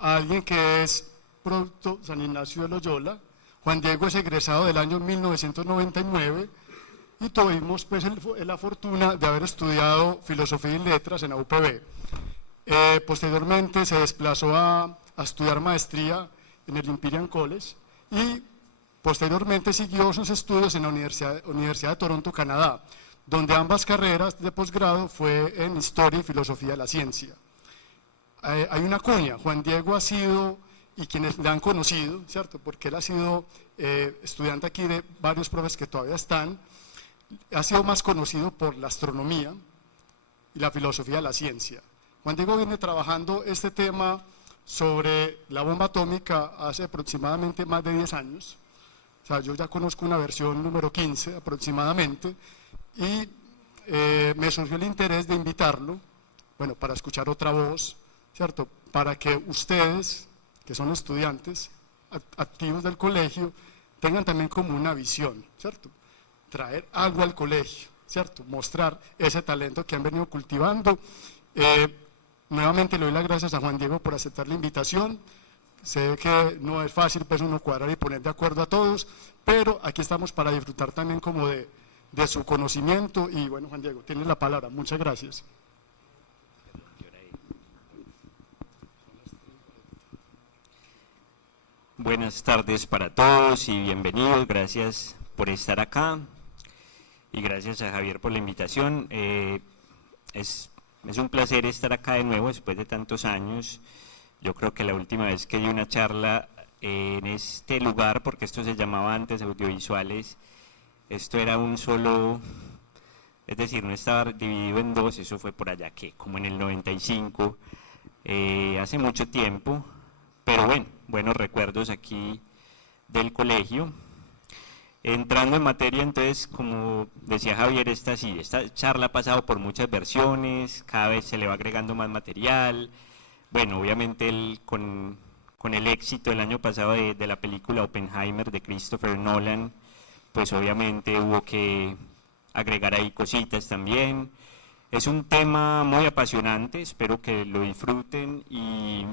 a alguien que es producto San Ignacio de Loyola. Juan Diego es egresado del año 1999 y tuvimos pues la fortuna de haber estudiado Filosofía y Letras en la UPB. Posteriormente se desplazó a estudiar maestría en el Imperial College y posteriormente siguió sus estudios en la Universidad de Toronto, Canadá, donde ambas carreras de posgrado fue en Historia y Filosofía de la Ciencia. Hay una cuña, Juan Diego ha sido, y quienes le han conocido, ¿cierto? Porque él ha sido estudiante aquí de varios profes que todavía están, ha sido más conocido por la astronomía y la filosofía de la ciencia. Juan Diego viene trabajando este tema sobre la bomba atómica hace aproximadamente más de 10 años, o sea, yo ya conozco una versión número 15 aproximadamente, y me surgió el interés de invitarlo, bueno, para escuchar otra voz, ¿cierto? Para que ustedes, que son estudiantes activos del colegio, tengan también como una visión, ¿cierto? Traer algo al colegio, ¿cierto? Mostrar ese talento que han venido cultivando. Nuevamente le doy las gracias a Juan Diego por aceptar la invitación. Sé que no es fácil pues uno cuadrar y poner de acuerdo a todos, pero aquí estamos para disfrutar también como de su conocimiento. Y bueno, Juan Diego, tienes la palabra. Muchas gracias. Buenas tardes para todos y bienvenidos, gracias por estar acá y gracias a Javier por la invitación. Es un placer estar acá de nuevo después de tantos años. Yo creo que la última vez que di una charla en este lugar, porque esto se llamaba antes Audiovisuales, esto era un solo, es decir, no estaba dividido en dos, eso fue por allá que como en el 95, hace mucho tiempo, pero bueno, buenos recuerdos aquí del colegio. Entrando en materia, entonces, como decía Javier, esta charla ha pasado por muchas versiones, cada vez se le va agregando más material. Bueno, obviamente con el éxito del año pasado de la película Oppenheimer de Christopher Nolan, pues obviamente hubo que agregar ahí cositas también. Es un tema muy apasionante, espero que lo disfruten y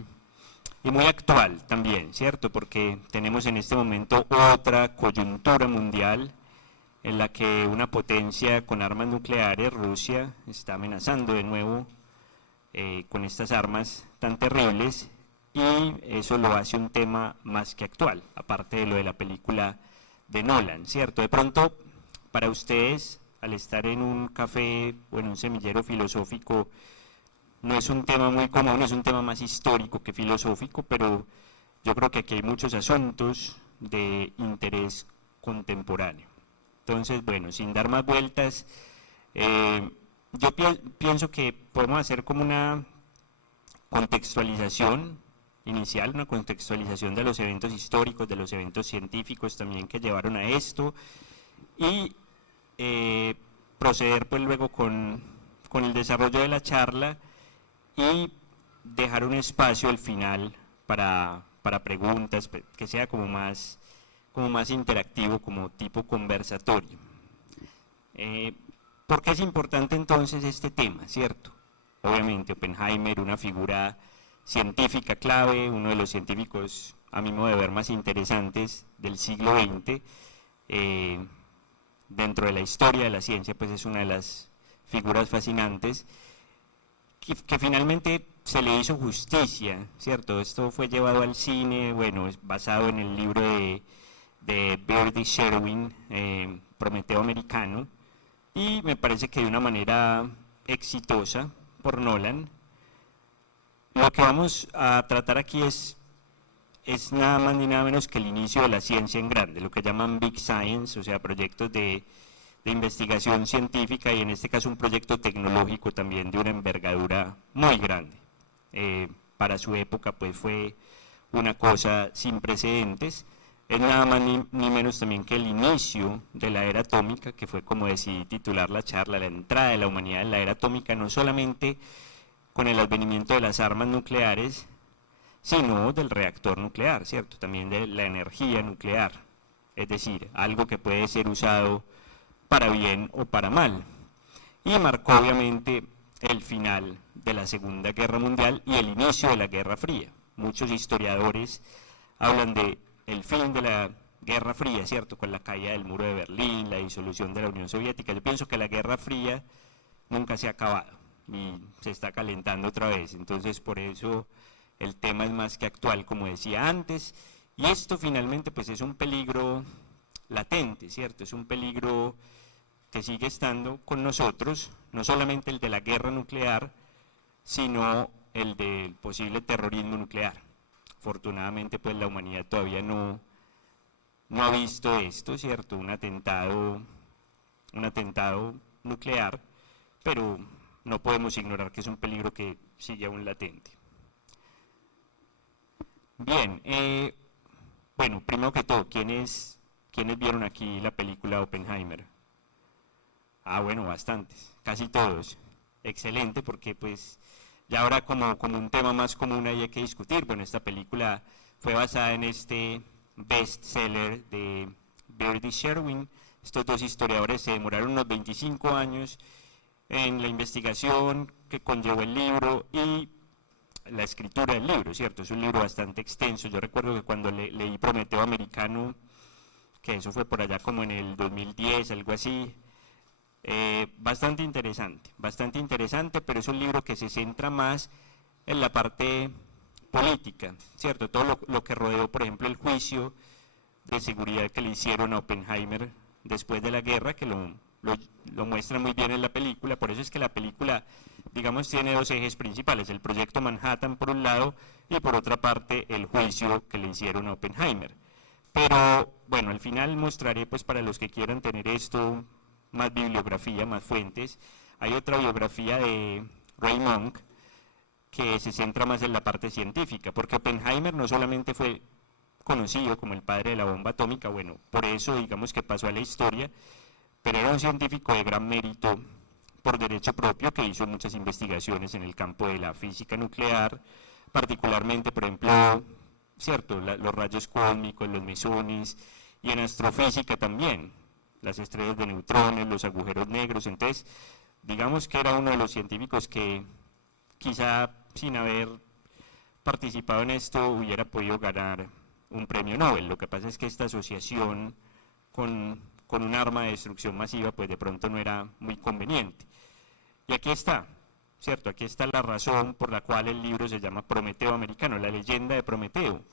muy actual también, ¿cierto? Porque tenemos en este momento otra coyuntura mundial en la que una potencia con armas nucleares, Rusia, está amenazando de nuevo con estas armas tan terribles, y eso lo hace un tema más que actual, aparte de lo de la película de Nolan, ¿cierto? De pronto, para ustedes, al estar en un café o en un semillero filosófico, no es un tema muy común, es un tema más histórico que filosófico, pero yo creo que aquí hay muchos asuntos de interés contemporáneo. Entonces, bueno, sin dar más vueltas, yo pienso que podemos hacer como una contextualización inicial, una contextualización de los eventos históricos, de los eventos científicos también que llevaron a esto, y proceder pues luego con el desarrollo de la charla y dejar un espacio al final para preguntas, que sea como más interactivo, como tipo conversatorio. ¿Por qué es importante entonces este tema, cierto? Obviamente Oppenheimer, una figura científica clave, uno de los científicos, a mi modo de ver, más interesantes del siglo XX, dentro de la historia de la ciencia, pues es una de las figuras fascinantes, que finalmente se le hizo justicia, ¿cierto? Esto fue llevado al cine, bueno, es basado en el libro de Birdie Sherwin, Prometeo Americano, y me parece que de una manera exitosa por Nolan. Lo que vamos a tratar aquí es nada más ni nada menos que el inicio de la ciencia en grande, lo que llaman Big Science, o sea, proyectos de investigación científica, y en este caso un proyecto tecnológico también de una envergadura muy grande. Para su época pues fue una cosa sin precedentes. Es nada más ni menos también que el inicio de la era atómica, que fue como decidí titular la charla, la entrada de la humanidad en la era atómica, no solamente con el advenimiento de las armas nucleares, sino del reactor nuclear, ¿cierto? También de la energía nuclear, es decir, algo que puede ser usado para bien o para mal. Y marcó obviamente el final de la Segunda Guerra Mundial y el inicio de la Guerra Fría. muchos historiadores hablan de el fin de la Guerra Fría, ¿cierto? Con la caída del muro de Berlín, la disolución de la Unión Soviética. Yo pienso que la Guerra Fría nunca se ha acabado y se está calentando otra vez, entonces por eso el tema es más que actual, como decía antes, y esto finalmente pues es un peligro latente, ¿cierto? Es un peligro que sigue estando con nosotros, no solamente el de la guerra nuclear, sino el del posible terrorismo nuclear. Afortunadamente pues la humanidad todavía no ha visto esto, ¿cierto? Un atentado nuclear, pero no podemos ignorar que es un peligro que sigue aún latente. Bien, bueno, primero que todo, ¿quiénes vieron aquí la película Oppenheimer? Ah, bueno, bastantes, casi todos. Excelente, porque pues ya ahora como un tema más común hay que discutir. Bueno, esta película fue basada en este bestseller de Birdie Sherwin. Estos dos historiadores se demoraron unos 25 años en la investigación que conllevó el libro y la escritura del libro, ¿cierto? Es un libro bastante extenso. Yo recuerdo que cuando leí Prometeo Americano, que eso fue por allá como en el 2010, algo así, bastante interesante, pero es un libro que se centra más en la parte política, ¿cierto? Todo lo que rodeó, por ejemplo, el juicio de seguridad que le hicieron a Oppenheimer después de la guerra, que lo muestra muy bien en la película. Por eso es que la película, digamos, tiene dos ejes principales: el proyecto Manhattan por un lado y por otra parte el juicio que le hicieron a Oppenheimer. Pero bueno, al final mostraré, pues para los que quieran tener esto, más bibliografía, más fuentes. Hay otra biografía de Ray Monk que se centra más en la parte científica, porque Oppenheimer no solamente fue conocido como el padre de la bomba atómica, bueno, por eso digamos que pasó a la historia, pero era un científico de gran mérito por derecho propio que hizo muchas investigaciones en el campo de la física nuclear, particularmente, por ejemplo, cierto, los rayos cósmicos, los mesones, y en astrofísica también, las estrellas de neutrones, los agujeros negros. Entonces, digamos que era uno de los científicos que quizá sin haber participado en esto hubiera podido ganar un premio Nobel. Lo que pasa es que esta asociación con un arma de destrucción masiva pues de pronto no era muy conveniente. Y aquí está, ¿cierto? Aquí está la razón por la cual el libro se llama Prometeo Americano, la leyenda de Prometeo.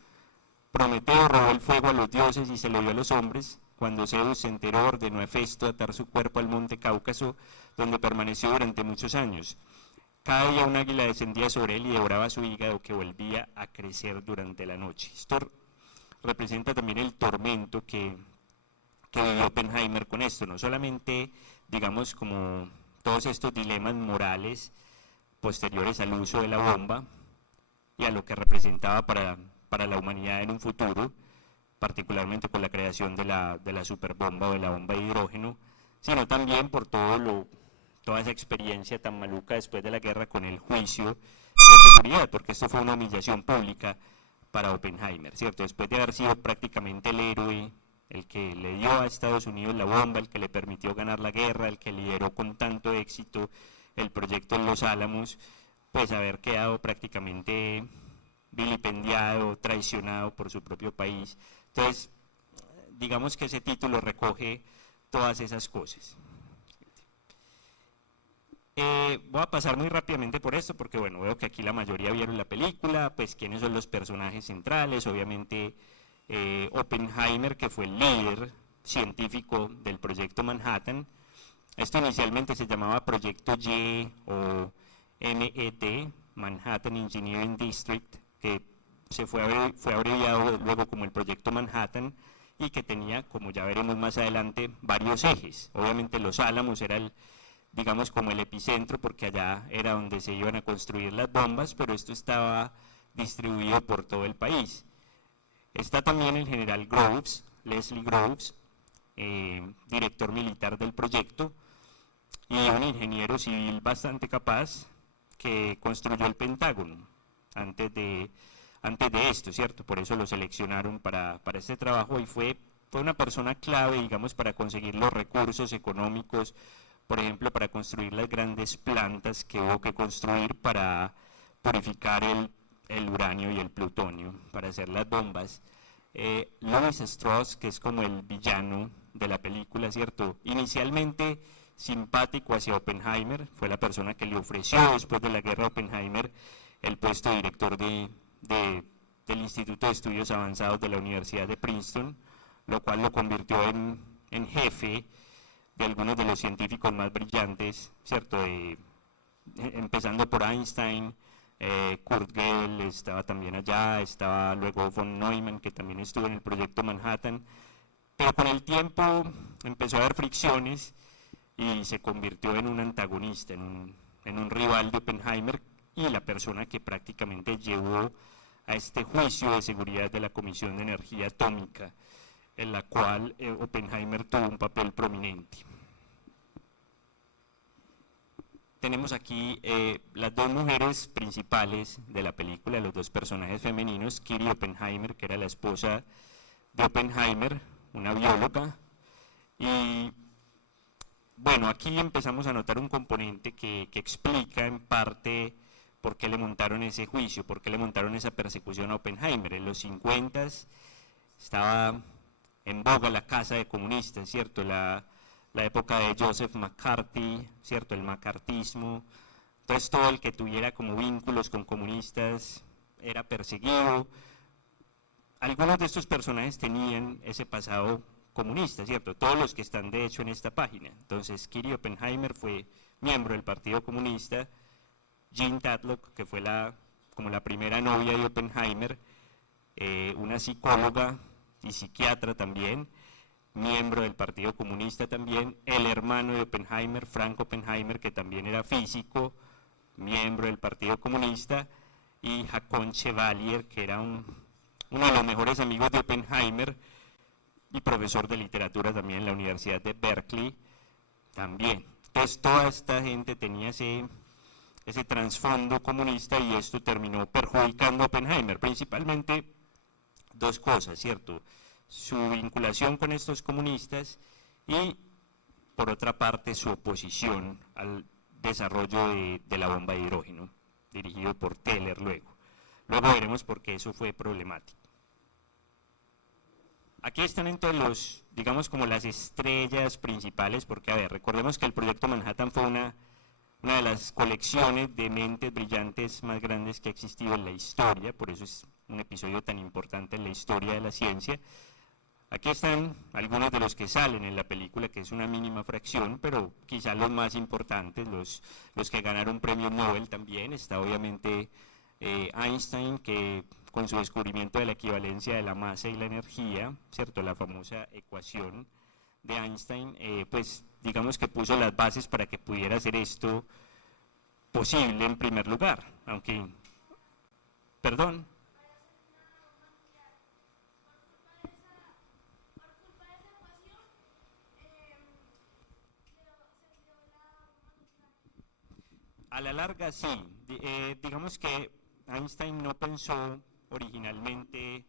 Prometeo robó el fuego a los dioses y se lo dio a los hombres. Cuando Zeus se enteró, ordenó a Hefesto atar su cuerpo al monte Cáucaso, donde permaneció durante muchos años. Cada día un águila descendía sobre él y devoraba su hígado, que volvía a crecer durante la noche. Esto representa también el tormento que vivió Oppenheimer con esto, no solamente, digamos, como todos estos dilemas morales posteriores al uso de la bomba y a lo que representaba para la humanidad en un futuro, particularmente con la creación de la superbomba o de la bomba de hidrógeno, sino también por toda esa experiencia tan maluca después de la guerra con el juicio de seguridad, porque esto fue una humillación pública para Oppenheimer, ¿cierto? Después de haber sido prácticamente el héroe, el que le dio a Estados Unidos la bomba, el que le permitió ganar la guerra, el que lideró con tanto éxito el proyecto en Los Álamos, pues haber quedado prácticamente vilipendiado, traicionado por su propio país. Entonces, digamos que ese título recoge todas esas cosas. Voy a pasar muy rápidamente por esto porque bueno, veo que aquí la mayoría vieron la película. Pues quiénes son los personajes centrales. Obviamente Oppenheimer, que fue el líder científico del proyecto Manhattan. Esto inicialmente se llamaba Proyecto Y o MET, Manhattan Engineering District, que fue abreviado luego como el Proyecto Manhattan, y que tenía, como ya veremos más adelante, varios ejes. Obviamente Los Álamos era digamos como el epicentro, porque allá era donde se iban a construir las bombas, pero esto estaba distribuido por todo el país. Está también el general Groves, Leslie Groves, director militar del proyecto, y un ingeniero civil bastante capaz que construyó el Pentágono antes de esto, ¿cierto? Por eso lo seleccionaron para este trabajo, y fue una persona clave, digamos, para conseguir los recursos económicos, por ejemplo, para construir las grandes plantas que hubo que construir para purificar el el uranio y el plutonio para hacer las bombas. Louis Strauss, que es como el villano de la película, ¿cierto? Inicialmente simpático hacia Oppenheimer, fue la persona que le ofreció después de la guerra a Oppenheimer el puesto de director del Instituto de Estudios Avanzados de la Universidad de Princeton, lo cual lo convirtió en jefe de algunos de los científicos más brillantes, ¿cierto? Empezando por Einstein, Kurt Gödel estaba también allá, estaba luego von Neumann, que también estuvo en el proyecto Manhattan, pero con el tiempo empezó a haber fricciones y se convirtió en un antagonista, en un rival de Oppenheimer y la persona que prácticamente llevó a este juicio de seguridad de la Comisión de Energía Atómica, en la cual Oppenheimer tuvo un papel prominente. Tenemos aquí las dos mujeres principales de la película, los dos personajes femeninos, Kitty Oppenheimer, que era la esposa de Oppenheimer, una bióloga, y bueno, aquí empezamos a notar un componente que explica en parte por qué le montaron ese juicio, por qué le montaron esa persecución a Oppenheimer. En los 50 estaba en boga la casa de comunistas, ¿cierto? La época de Joseph McCarthy, ¿cierto? El macartismo. Entonces todo el que tuviera como vínculos con comunistas era perseguido. Algunos de estos personajes tenían ese pasado comunista, ¿cierto? Todos los que están de hecho en esta página. Entonces Kitty Oppenheimer fue miembro del Partido Comunista, Jean Tatlock, que fue como la primera novia de Oppenheimer, una psicóloga y psiquiatra también, miembro del Partido Comunista también, el hermano de Oppenheimer, Frank Oppenheimer, que también era físico, miembro del Partido Comunista, y Hakon Chevalier, que era uno de los mejores amigos de Oppenheimer y profesor de literatura también en la Universidad de Berkeley también. Entonces toda esta gente tenía ese trasfondo comunista y esto terminó perjudicando a Oppenheimer, principalmente dos cosas, ¿cierto? Su vinculación con estos comunistas y, por otra parte, su oposición al desarrollo de la bomba de hidrógeno, dirigido por Teller luego. Luego veremos por qué eso fue problemático. Aquí están entonces digamos como las estrellas principales, porque a ver, recordemos que el proyecto Manhattan fue una de las colecciones de mentes brillantes más grandes que ha existido en la historia, por eso es un episodio tan importante en la historia de la ciencia. Aquí están algunos de los que salen en la película, que es una mínima fracción, pero quizá los más importantes, los que ganaron premios Nobel también. Está obviamente Einstein, que con su descubrimiento de la equivalencia de la masa y la energía, ¿cierto? La famosa ecuación de Einstein, pues digamos que puso las bases para que pudiera hacer esto posible en primer lugar, aunque, perdón. A la larga sí, digamos que Einstein no pensó originalmente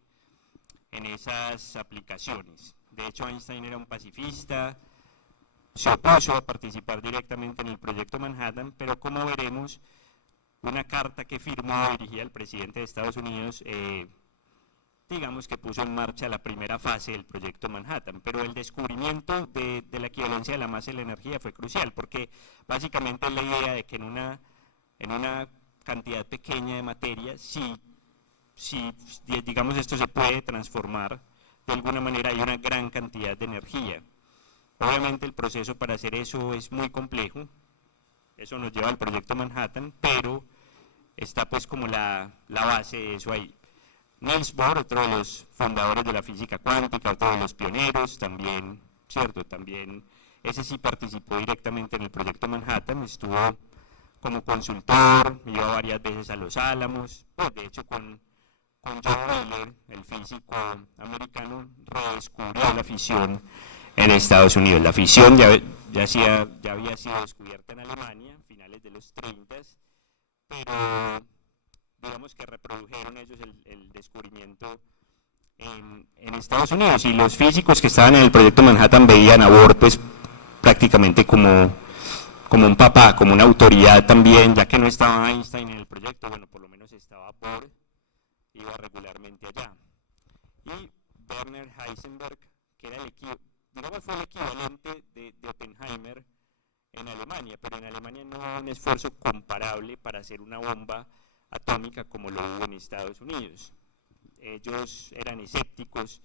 en esas aplicaciones. De hecho, Einstein era un pacifista, se opuso a participar directamente en el proyecto Manhattan, pero como veremos, una carta que firmó dirigida al presidente de Estados Unidos, digamos que puso en marcha la primera fase del proyecto Manhattan, pero el descubrimiento de la equivalencia de la masa y la energía fue crucial, porque básicamente es la idea de que en una cantidad pequeña de materia, si digamos esto se puede transformar, de alguna manera hay una gran cantidad de energía. Obviamente el proceso para hacer eso es muy complejo, eso nos lleva al proyecto Manhattan, pero está pues como la base de eso ahí. Niels Bohr, otro de los fundadores de la física cuántica, otro de los pioneros, también, ¿cierto? También, ese sí participó directamente en el proyecto Manhattan, estuvo como consultor, iba varias veces a Los Álamos, pues de hecho con John Wheeler, el físico americano, redescubrió la fisión en Estados Unidos. La fisión ya había sido descubierta en Alemania, a finales de los 30, pero digamos que reprodujeron ellos el descubrimiento en Estados Unidos, y los físicos que estaban en el proyecto Manhattan veían a Bohr pues prácticamente como un papá, como una autoridad también, ya que no estaba Einstein en el proyecto, bueno, por lo menos estaba Bohr, iba regularmente allá. Y Werner Heisenberg, que era fue el equivalente de Oppenheimer en Alemania, pero en Alemania no hubo un esfuerzo comparable para hacer una bomba atómica como lo hubo en Estados Unidos. Ellos eran escépticos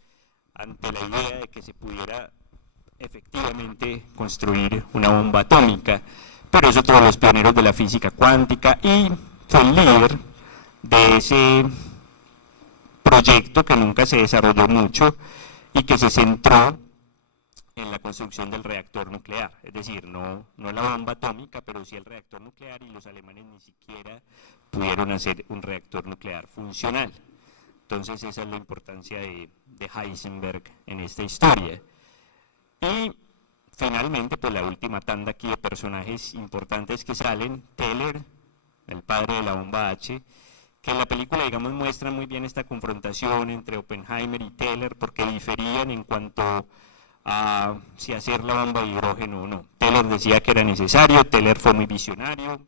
ante la idea de que se pudiera efectivamente construir una bomba atómica, pero es otro de los pioneros de la física cuántica y fue el líder de ese proyecto que nunca se desarrolló mucho y que se centró en la construcción del reactor nuclear, es decir, no la bomba atómica, pero sí el reactor nuclear, y los alemanes ni siquiera pudieron hacer un reactor nuclear funcional. Entonces esa es la importancia de Heisenberg en esta historia. Y finalmente, pues la última tanda aquí de personajes importantes que salen, Teller, el padre de la bomba H, que en la película, digamos, muestra muy bien esta confrontación entre Oppenheimer y Teller, porque diferían en cuanto a si hacer la bomba de hidrógeno o no. Teller decía que era necesario, Teller fue muy visionario,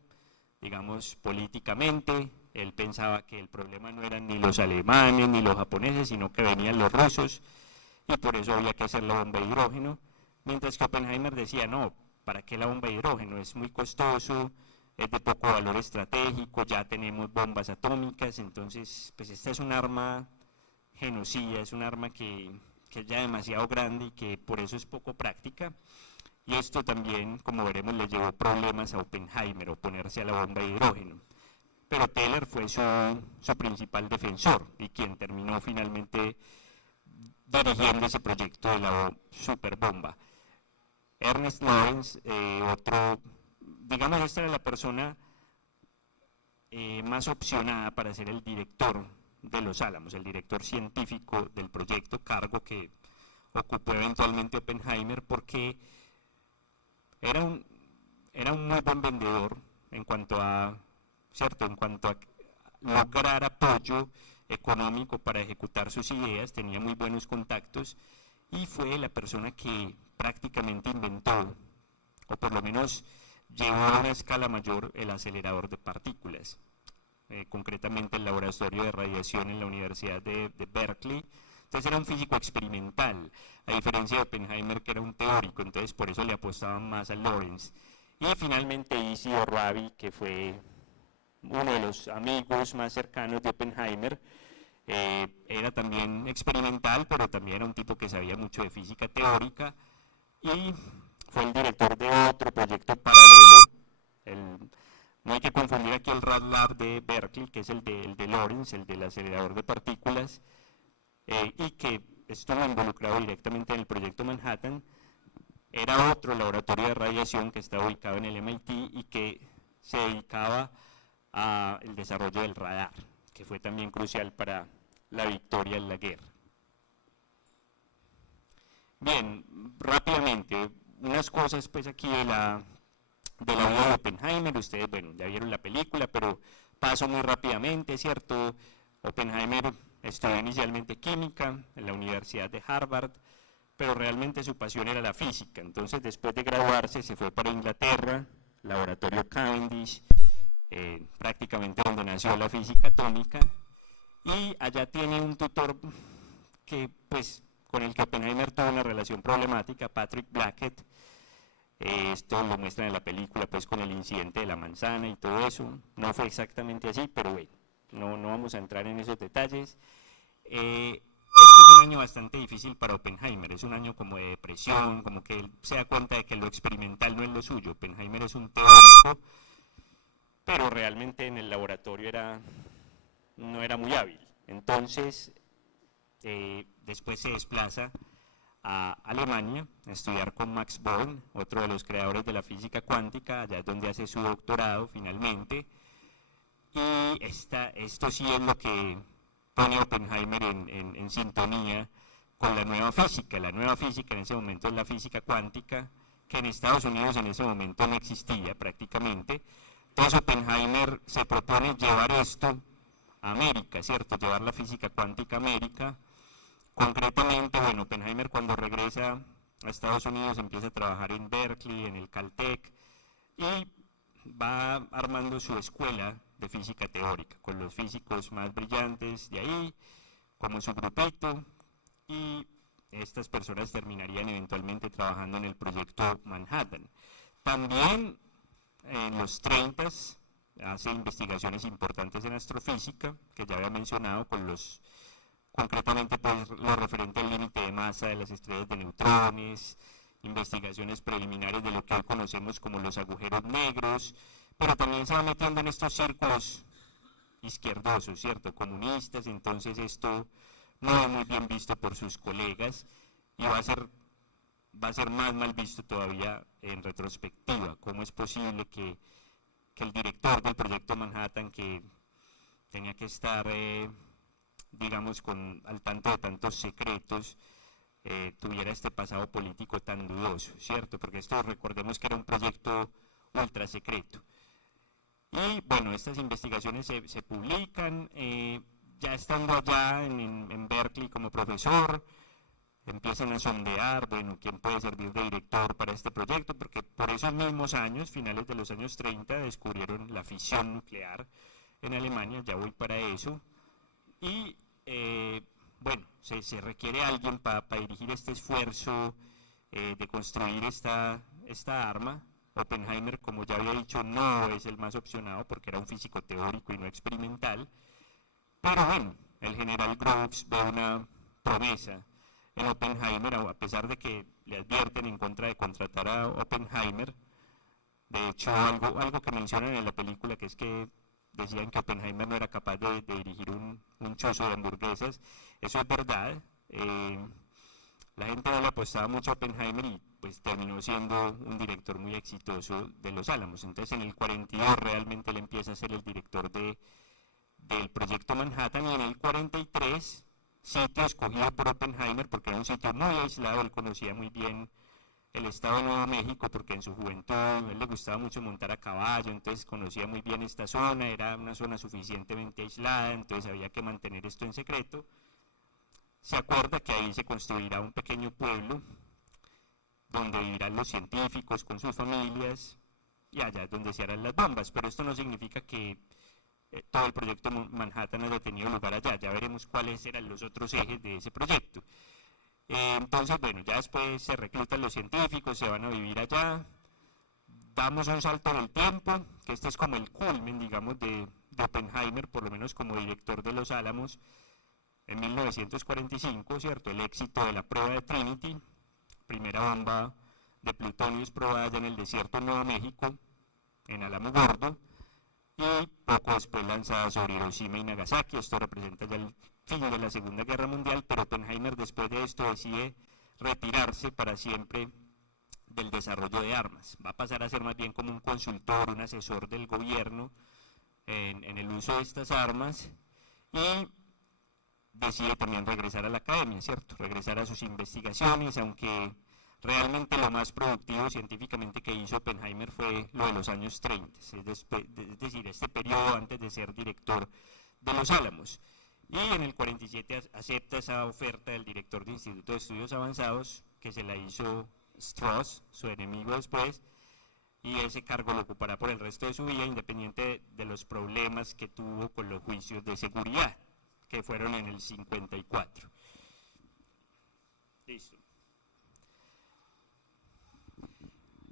digamos, políticamente. Él pensaba que el problema no eran ni los alemanes ni los japoneses, sino que venían los rusos, y por eso había que hacer la bomba de hidrógeno, mientras que Oppenheimer decía, no, ¿para qué la bomba de hidrógeno? Es muy costoso, es de poco valor estratégico, ya tenemos bombas atómicas, entonces pues esta es un arma genocida, es un arma que es ya demasiado grande y que por eso es poco práctica. Y esto también, como veremos, le llevó problemas a Oppenheimer, oponerse a la bomba de hidrógeno. Pero Teller fue su principal defensor y quien terminó finalmente dirigiendo ese proyecto de la superbomba. Ernest Lawrence, digamos, esta era la persona más opcionada para ser el director de Los Álamos, el director científico del proyecto, cargo que ocupó eventualmente Oppenheimer porque era un muy buen vendedor en cuanto a lograr apoyo económico para ejecutar sus ideas, tenía muy buenos contactos y fue la persona que prácticamente inventó, o por lo menos llevó a una escala mayor, el acelerador de partículas, concretamente el laboratorio de radiación en la Universidad de Berkeley. Entonces era un físico experimental, a diferencia de Oppenheimer, que era un teórico, entonces por eso le apostaban más a Lawrence. Y finalmente Isidro Rabi, que fue uno de los amigos más cercanos de Oppenheimer, era también experimental, pero también era un tipo que sabía mucho de física teórica y fue el director de otro proyecto paralelo. No hay que confundir aquí el Rad Lab de Berkeley, que es el de Lawrence, el del acelerador de partículas, y que estuvo involucrado directamente en el proyecto Manhattan. Era otro laboratorio de radiación que estaba ubicado en el MIT y que se dedicaba al desarrollo del radar, que fue también crucial para la victoria en la guerra. Bien, rápidamente, unas cosas pues aquí de la vida de Oppenheimer. Ustedes, bueno, ya vieron la película, pero paso muy rápidamente, ¿cierto? Oppenheimer estudió inicialmente química en la Universidad de Harvard, pero realmente su pasión era la física. Entonces, después de graduarse, se fue para Inglaterra, laboratorio Cavendish, prácticamente donde nació la física atómica, y allá tiene un tutor que, pues, con el que Oppenheimer tuvo una relación problemática, Patrick Blackett. Esto lo muestran en la película, pues, con el incidente de la manzana y todo eso. No fue exactamente así, pero bueno, no vamos a entrar en esos detalles. Este es un año bastante difícil para Oppenheimer, es un año como de depresión, como que él se da cuenta de que lo experimental no es lo suyo. Oppenheimer es un teórico, pero realmente en el laboratorio no era muy hábil. Entonces, después se desplaza a Alemania a estudiar con Max Born, otro de los creadores de la física cuántica, allá es donde hace su doctorado finalmente. Y esto sí es lo que pone a Oppenheimer en sintonía con la nueva física. La nueva física en ese momento es la física cuántica, que en Estados Unidos en ese momento no existía prácticamente. Entonces Oppenheimer se propone llevar esto a América, ¿cierto? Llevar la física cuántica a América. Concretamente, bueno, Oppenheimer cuando regresa a Estados Unidos empieza a trabajar en Berkeley, en el Caltech, y va armando su escuela de física teórica, con los físicos más brillantes de ahí, como su grupito, y estas personas terminarían eventualmente trabajando en el proyecto Manhattan. También en los 30s hace investigaciones importantes en astrofísica, que ya había mencionado, concretamente pues, lo referente al límite de masa de las estrellas de neutrones, investigaciones preliminares de lo que hoy conocemos como los agujeros negros, pero también se va metiendo en estos círculos izquierdosos, ¿cierto?, comunistas. Entonces esto no es muy bien visto por sus colegas y va a ser más mal visto todavía en retrospectiva. ¿Cómo es posible que el director del proyecto Manhattan, que tenía que estar, digamos, al tanto de tantos secretos, tuviera este pasado político tan dudoso, ¿cierto? Porque esto, recordemos que era un proyecto ultra secreto. Y bueno, estas investigaciones se publican, ya estando allá en Berkeley como profesor, empiezan a sondear, bueno, quién puede servir de director para este proyecto, porque por esos mismos años, finales de los años 30, descubrieron la fisión nuclear en Alemania, ya voy para eso, y bueno, se requiere alguien para dirigir este esfuerzo de construir esta arma. Oppenheimer, como ya había dicho, no es el más opcionado porque era un físico teórico y no experimental, pero bueno, el general Groves ve una promesa en Oppenheimer, a pesar de que le advierten en contra de contratar a Oppenheimer. De hecho, algo que mencionan en la película, que es que decían que Oppenheimer no era capaz de dirigir un chozo de hamburguesas. Eso es verdad. La gente no le apostaba mucho a Oppenheimer y pues terminó siendo un director muy exitoso de Los Álamos. Entonces en el 42 realmente él empieza a ser el director del proyecto Manhattan, y en el 43, sitio escogido por Oppenheimer porque era un sitio muy aislado, él conocía muy bien el estado de Nuevo México porque en su juventud él le gustaba mucho montar a caballo, entonces conocía muy bien esta zona, era una zona suficientemente aislada, entonces había que mantener esto en secreto. Se acuerda que ahí se construirá un pequeño pueblo donde vivirán los científicos con sus familias, y allá es donde se harán las bombas, pero esto no significa que todo el proyecto Manhattan haya tenido lugar allá. Ya veremos cuáles eran los otros ejes de ese proyecto. Entonces, bueno, ya después se reclutan los científicos, se van a vivir allá. Damos un salto en el tiempo, que este es como el culmen, digamos, de Oppenheimer, por lo menos como director de Los Álamos, en 1945, ¿cierto? El éxito de la prueba de Trinity, primera bomba de plutonio es probada allá en el desierto de Nuevo México, en Álamo Gordo, y poco después lanzada sobre Hiroshima y Nagasaki. Esto representa ya el fin de la Segunda Guerra Mundial, pero Oppenheimer después de esto decide retirarse para siempre del desarrollo de armas. Va a pasar a ser más bien como un consultor, un asesor del gobierno en el uso de estas armas, y decide también regresar a la academia, ¿cierto? Regresar a sus investigaciones, aunque realmente lo más productivo científicamente que hizo Oppenheimer fue lo de los años 30, es decir, este periodo antes de ser director de Los Álamos. Y en el 47 acepta esa oferta del director de Instituto de Estudios Avanzados, que se la hizo Strauss, su enemigo después, y ese cargo lo ocupará por el resto de su vida, independiente de los problemas que tuvo con los juicios de seguridad, que fueron en el 54. Listo.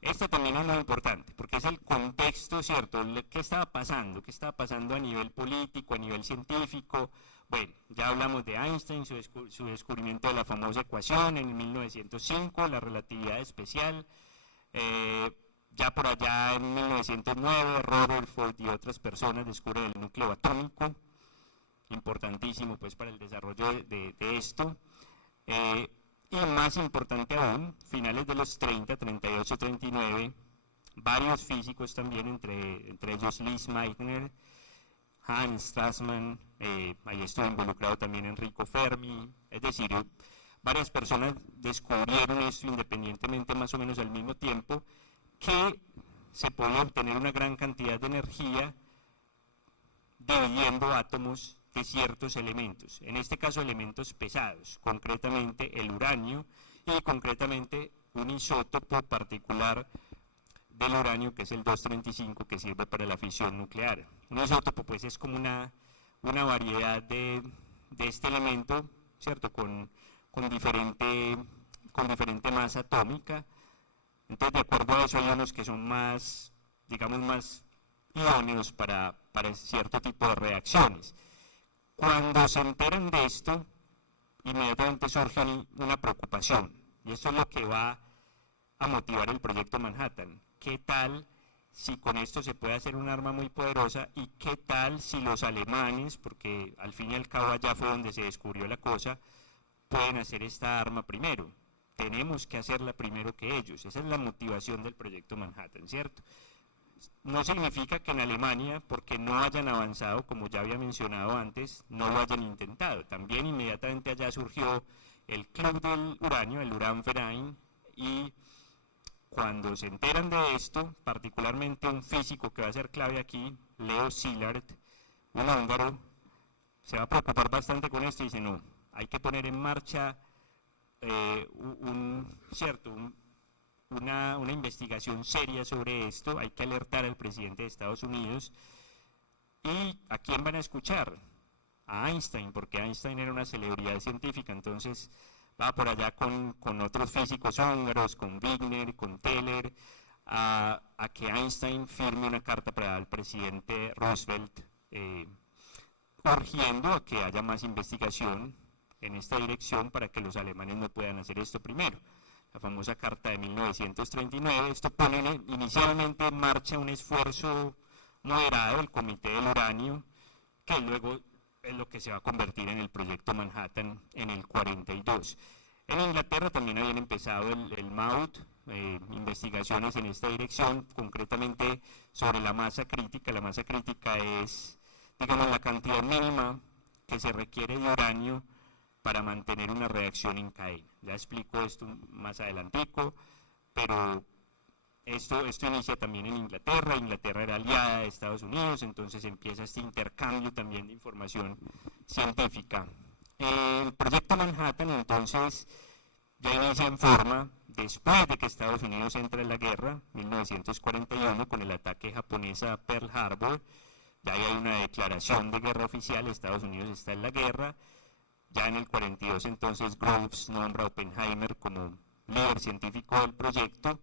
Esto también es muy importante, porque es el contexto, ¿cierto? ¿Qué estaba pasando? ¿Qué estaba pasando a nivel político, a nivel científico? Bueno, ya hablamos de Einstein, su descubrimiento de la famosa ecuación en 1905, la relatividad especial. Ya por allá en 1909, Rutherford y otras personas descubren el núcleo atómico, importantísimo pues para el desarrollo de esto. Y más importante aún, finales de los 30, 38, 39, varios físicos también, entre ellos Lise Meitner, Hans Strassmann, ahí estuvo involucrado también Enrico Fermi, es decir, varias personas descubrieron esto independientemente más o menos al mismo tiempo, que se podía obtener una gran cantidad de energía dividiendo átomos de ciertos elementos, en este caso elementos pesados, concretamente el uranio y concretamente un isótopo particular del uranio, que es el 235, que sirve para la fisión nuclear. Un isótopo pues es como una variedad de este elemento, ¿cierto? Con diferente masa atómica. Entonces, de acuerdo a eso, hay unos que son más, digamos, más idóneos para cierto tipo de reacciones. Cuando se enteran de esto, inmediatamente surge una preocupación, y esto es lo que va a motivar el proyecto Manhattan. ¿Qué tal si con esto se puede hacer un arma muy poderosa? ¿Y qué tal si los alemanes, porque al fin y al cabo allá fue donde se descubrió la cosa, pueden hacer esta arma primero? Tenemos que hacerla primero que ellos. Esa es la motivación del proyecto Manhattan, ¿cierto? No significa que en Alemania, porque no hayan avanzado, como ya había mencionado antes, no lo hayan intentado. También inmediatamente allá surgió el Club del Uranio, el Uranverein, y cuando se enteran de esto, particularmente un físico que va a ser clave aquí, Leo Szilard, un húngaro, se va a preocupar bastante con esto y dice, no, hay que poner en marcha una investigación seria sobre esto, hay que alertar al presidente de Estados Unidos. ¿Y a quién van a escuchar? A Einstein, porque Einstein era una celebridad científica, entonces va por allá con otros físicos húngaros, con Wigner, con Teller, a que Einstein firme una carta para el presidente Roosevelt, urgiendo a que haya más investigación en esta dirección para que los alemanes no puedan hacer esto primero. La famosa carta de 1939, esto pone inicialmente en marcha un esfuerzo moderado del Comité del Uranio, que luego es lo que se va a convertir en el proyecto Manhattan en el 42. En Inglaterra también habían empezado el MAUT, investigaciones en esta dirección, concretamente sobre la masa crítica. La masa crítica es, digamos, la cantidad mínima que se requiere de uranio para mantener una reacción en cadena. Ya explico esto más adelantico, pero esto inicia también en Inglaterra. Inglaterra era aliada de Estados Unidos, entonces empieza este intercambio también de información científica. El proyecto Manhattan entonces ya inicia en forma después de que Estados Unidos entra en la guerra, 1941, con el ataque japonés a Pearl Harbor. Ya hay una declaración de guerra oficial, Estados Unidos está en la guerra. Ya en el 42 entonces Groves nombra a Oppenheimer como líder científico del proyecto,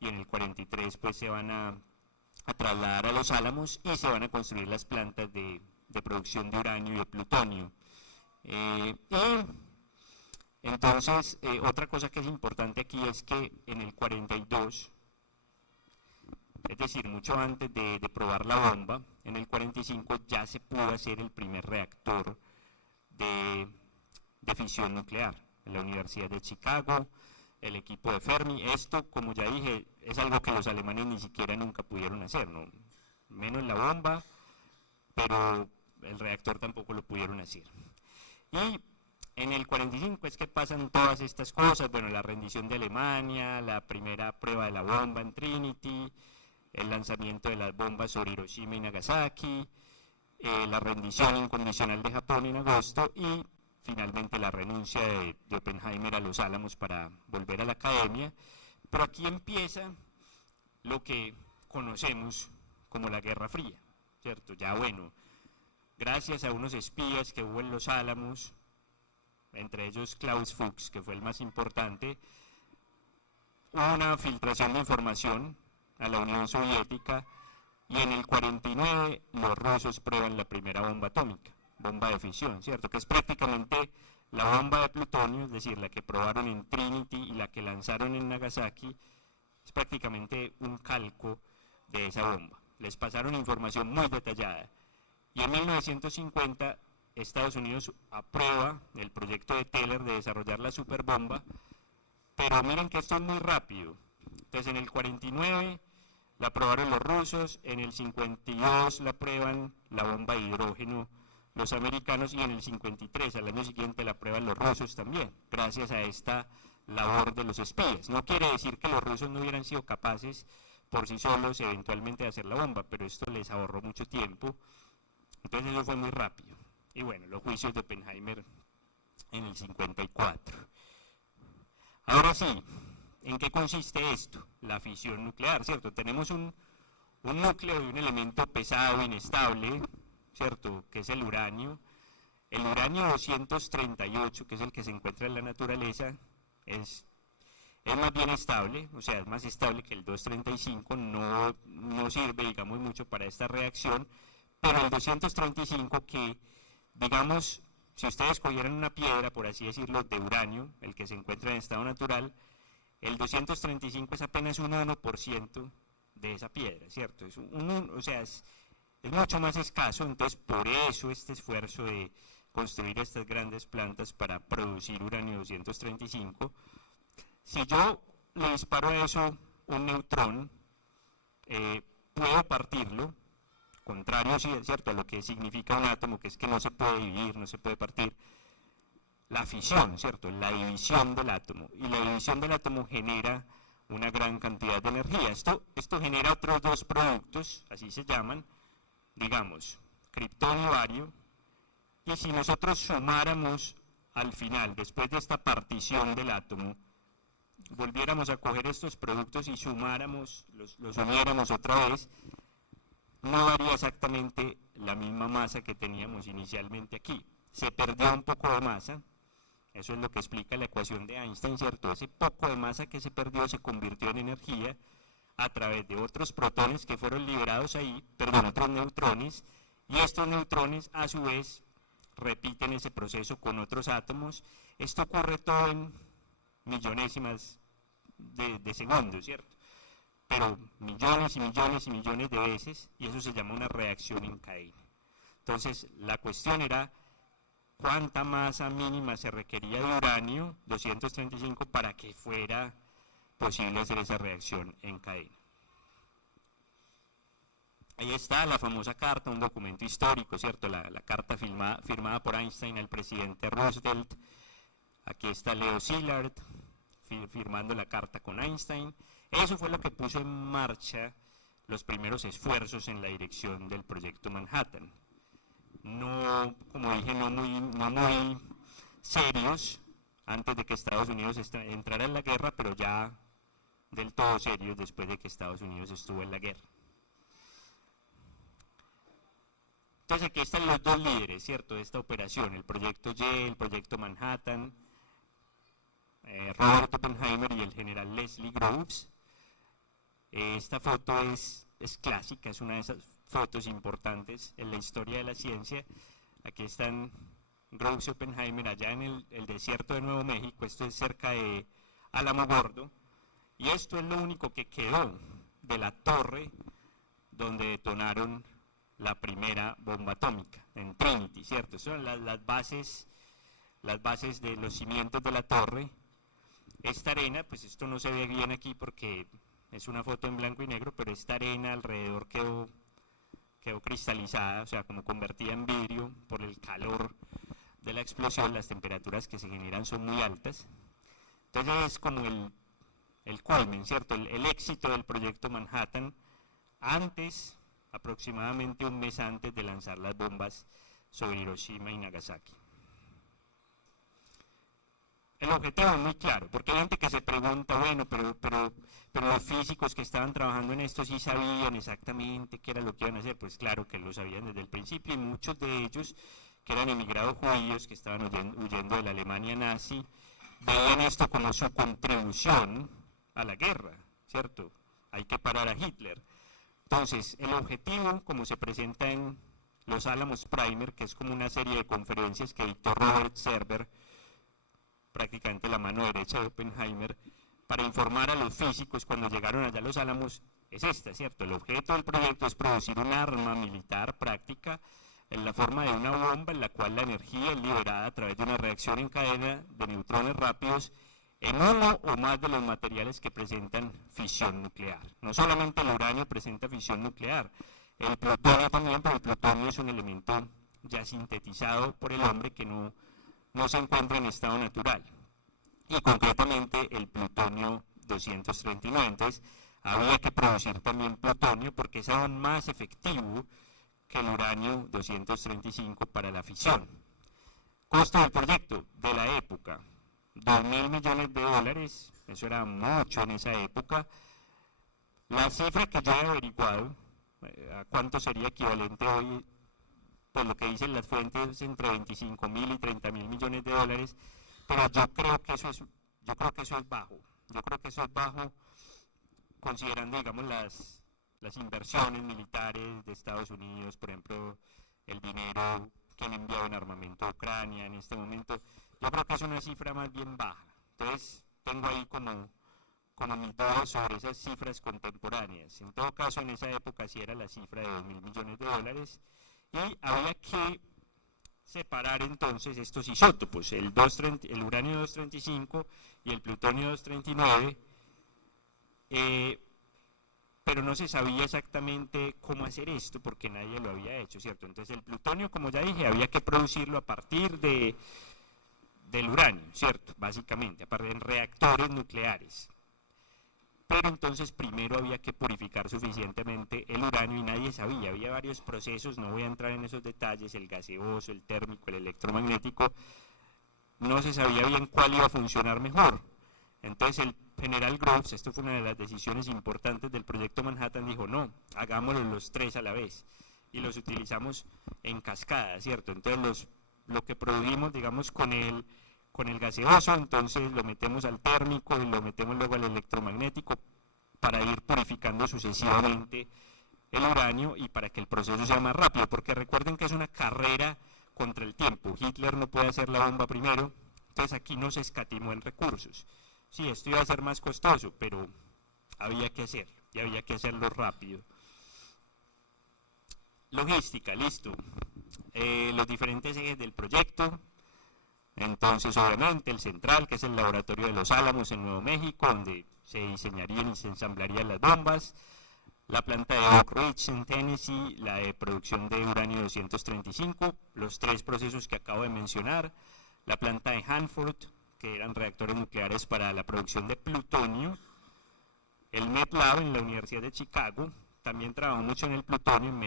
y en el 43 pues se van a trasladar a Los Álamos y se van a construir las plantas de producción de uranio y de plutonio. Y entonces otra cosa que es importante aquí es que en el 42, es decir, mucho antes de probar la bomba, en el 45 ya se pudo hacer el primer reactor de fisión nuclear en la Universidad de Chicago, el equipo de Fermi. Esto, como ya dije, es algo que los alemanes ni siquiera nunca pudieron hacer, ¿no? Menos la bomba, pero el reactor tampoco lo pudieron hacer. Y en el 45 es que pasan todas estas cosas, bueno, la rendición de Alemania, la primera prueba de la bomba en Trinity, el lanzamiento de las bombas sobre Hiroshima y Nagasaki, la rendición incondicional de Japón en agosto y finalmente la renuncia de Oppenheimer a Los Álamos para volver a la academia. Pero aquí empieza lo que conocemos como la Guerra Fría, ¿cierto? Ya bueno, gracias a unos espías que hubo en Los Álamos, entre ellos Klaus Fuchs, que fue el más importante, hubo una filtración de información a la Unión Soviética, y en el 49 los rusos prueban la primera bomba atómica, bomba de fisión, ¿cierto? Que es prácticamente la bomba de plutonio, es decir, la que probaron en Trinity y la que lanzaron en Nagasaki, es prácticamente un calco de esa bomba. Les pasaron información muy detallada. Y en 1950 Estados Unidos aprueba el proyecto de Teller de desarrollar la superbomba, pero miren que esto es muy rápido. Entonces en el 49 la aprobaron los rusos, en el 52 la aprueban la bomba de hidrógeno los americanos, y en el 53, al año siguiente, la aprueban los rusos también, gracias a esta labor de los espías. No quiere decir que los rusos no hubieran sido capaces por sí solos eventualmente de hacer la bomba, pero esto les ahorró mucho tiempo, entonces eso fue muy rápido. Y bueno, los juicios de Oppenheimer en el 54. Ahora sí, ¿En qué consiste esto? La fisión nuclear, ¿cierto? Tenemos un núcleo de un elemento pesado, inestable, ¿cierto? Que es el uranio. El uranio 238, que es el que se encuentra en la naturaleza, es más bien estable, o sea, es más estable que el 235, no sirve, digamos, mucho para esta reacción, pero el 235 que, digamos, si ustedes cogieran una piedra, por así decirlo, de uranio, el que se encuentra en estado natural, el 235 es apenas un 1% de esa piedra, ¿cierto? O sea, es mucho más escaso, entonces por eso este esfuerzo de construir estas grandes plantas para producir uranio 235. Si yo le disparo a eso un neutrón, puedo partirlo, contrario, ¿cierto?, a lo que significa un átomo, que es que no se puede dividir, no se puede partir. La fisión, ¿cierto?, la división del átomo, y la división del átomo genera una gran cantidad de energía. Esto genera otros dos productos, así se llaman, digamos, criptón y bario, y si nosotros sumáramos al final, después de esta partición del átomo, volviéramos a coger estos productos y sumáramos, los uniéramos otra vez, no daría exactamente la misma masa que teníamos inicialmente aquí. Se perdió un poco de masa, eso es lo que explica la ecuación de Einstein, ¿cierto? Ese poco de masa que se perdió se convirtió en energía a través de otros protones que fueron liberados ahí, perdón, otros neutrones, y estos neutrones a su vez repiten ese proceso con otros átomos. Esto ocurre todo en millonésimas de segundos, ¿cierto? Pero millones y millones y millones de veces, y eso se llama una reacción en cadena. Entonces, la cuestión era cuánta masa mínima se requería de uranio 235 para que fuera posible hacer esa reacción en cadena. Ahí está la famosa carta, un documento histórico, ¿cierto? La carta firmada por Einstein al presidente Roosevelt. Aquí está Leo Szilard firmando la carta con Einstein. Eso fue lo que puso en marcha los primeros esfuerzos en la dirección del proyecto Manhattan. No, como dije, no muy serios antes de que Estados Unidos entrara en la guerra, pero ya del todo serios después de que Estados Unidos estuvo en la guerra. Entonces aquí están los dos líderes, ¿cierto?, de esta operación, el proyecto Y, el proyecto Manhattan, Robert Oppenheimer y el general Leslie Groves. Esta foto es clásica, es una de esas fotos importantes en la historia de la ciencia. Aquí están Groves y Oppenheimer allá en el desierto de Nuevo México, esto es cerca de Alamogordo, y esto es lo único que quedó de la torre donde detonaron la primera bomba atómica, en Trinity, ¿cierto? Son las bases de los cimientos de la torre. Esta arena, pues esto no se ve bien aquí porque es una foto en blanco y negro, pero esta arena alrededor quedó cristalizada, o sea, como convertida en vidrio por el calor de la explosión. Las temperaturas que se generan son muy altas. Entonces es como el culmen, ¿cierto? El éxito del proyecto Manhattan antes, aproximadamente un mes antes de lanzar las bombas sobre Hiroshima y Nagasaki. El objetivo es muy claro, porque hay gente que se pregunta, bueno, pero los físicos que estaban trabajando en esto sí sabían exactamente qué era lo que iban a hacer. Pues claro que lo sabían desde el principio, y muchos de ellos, que eran emigrados judíos, que estaban huyendo de la Alemania nazi, veían esto como su contribución a la guerra, ¿cierto? Hay que parar a Hitler. Entonces, el objetivo, como se presenta en los Alamos Primer, que es como una serie de conferencias que dictó Robert Serber, prácticamente la mano derecha de Oppenheimer, para informar a los físicos cuando llegaron allá a los Álamos, es esta, ¿cierto? El objeto del proyecto es producir un arma militar práctica en la forma de una bomba en la cual la energía es liberada a través de una reacción en cadena de neutrones rápidos en uno o más de los materiales que presentan fisión nuclear. No solamente el uranio presenta fisión nuclear, el plutonio también, pero el plutonio es un elemento ya sintetizado por el hombre que no se encuentra en estado natural, y concretamente el plutonio 239. Entonces había que producir también plutonio porque es aún más efectivo que el uranio 235 para la fisión. Costo del proyecto de la época, $2.000 millones, eso era mucho en esa época. La cifra que yo he averiguado, a cuánto sería equivalente hoy, pues lo que dicen las fuentes es entre 25.000 y 30.000 millones de dólares, pero yo creo que eso es bajo. Yo creo que eso es bajo considerando, digamos, las inversiones militares de Estados Unidos, por ejemplo, el dinero que han enviado en armamento a Ucrania en este momento. Yo creo que es una cifra más bien baja. Entonces, tengo ahí como mis dudas sobre esas cifras contemporáneas. En todo caso, en esa época sí era la cifra de 2.000 millones de dólares y había que separar entonces estos isótopos, el uranio 235 y el plutonio 239, pero no se sabía exactamente cómo hacer esto porque nadie lo había hecho, ¿cierto? Entonces el plutonio, como ya dije, había que producirlo a partir del uranio, ¿cierto? Básicamente, en reactores nucleares. Pero entonces primero había que purificar suficientemente el uranio y nadie sabía, había varios procesos, no voy a entrar en esos detalles, el gaseoso, el térmico, el electromagnético, no se sabía bien cuál iba a funcionar mejor. Entonces el general Groves, esto fue una de las decisiones importantes del proyecto Manhattan, dijo no, hagámoslo los tres a la vez y los utilizamos en cascada, ¿cierto? Entonces lo que produjimos, digamos, con el gaseoso, entonces lo metemos al térmico y lo metemos luego al electromagnético para ir purificando sucesivamente el uranio y para que el proceso sea más rápido, porque recuerden que es una carrera contra el tiempo. Hitler no puede hacer la bomba primero, entonces aquí no se escatimó en recursos. Sí, esto iba a ser más costoso, pero había que hacerlo y había que hacerlo rápido. Logística, listo. Los diferentes ejes del proyecto. Entonces, obviamente, el central, que es el laboratorio de Los Álamos en Nuevo México, donde se diseñarían y se ensamblarían las bombas. La planta de Oak Ridge en Tennessee, la de producción de uranio 235, los tres procesos que acabo de mencionar. La planta de Hanford, que eran reactores nucleares para la producción de plutonio. El Met Lab en la Universidad de Chicago, también trabajó mucho en el plutonio, en